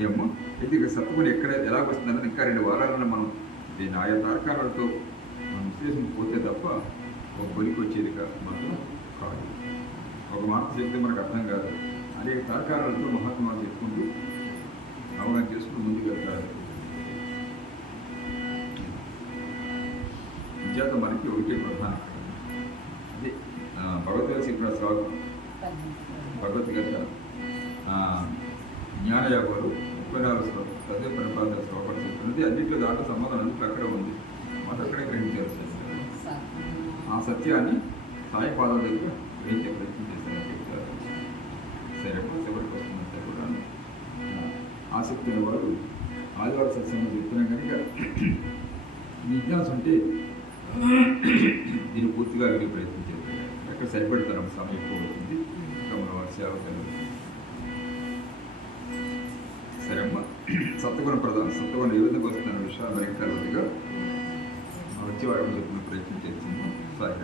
ఏమో ఇది సత్వగుణం ఎక్కడ ఎలా వస్తుందన్నది ఇంకా 2 వారాలను మనం దీన్ని ఆయా తారకాలతో మనం విశ్లేషణ పోతే తప్ప ఒక పొలికి వచ్చేది మాత్రం కాదు. ఒక మాట చెప్తే మనకు అర్థం కాదు. అనేక తారకాలతో మహాత్మాలు చెప్పుకుంటూ అవగాహన చేసుకుంటూ ముందుకు వెళ్తారు. విద్యాత మనకి ఒకటి ప్రధాన అదే భగవద్గీత చెప్పిన శ్లోకం. భగవద్గీత జ్ఞానయోగాలు 34 శ్లోకం, 14 శ్లోకాలు చెప్తున్నది. అన్నింటిలో దాంట్లో సంబంధం అన్నింటిలో అక్కడే ఉంది. మాకు అక్కడే గ్రహించారు. ఆ సత్యాన్ని సాయి పాదాల దగ్గర గ్రహించే ప్రయత్నం చేస్తారని చెప్తారు. సరే చివరికి వస్తుందంటే కూడా ఆసక్తి అయిన వారు ఆదివారం సత్సంగం చెప్తున్నాం కనుక జిజ్ఞాస ఉంటే దీన్ని పూర్తిగా అడిగే ప్రయత్నం చేస్తారు. ఎక్కడ సరిపడతారు సమయం ఎక్కువ అవుతుంది. ఇంకా మన వారి సేవ కలుగుతుంది. సరే అమ్మ, సత్వగుణ ప్రధానం సత్వగుణం ఏ విధంగా వస్తున్న విషయాలు మరింత వచ్చి వారికి చెప్పిన ప్రయత్నం చేస్తున్నాం. సాయి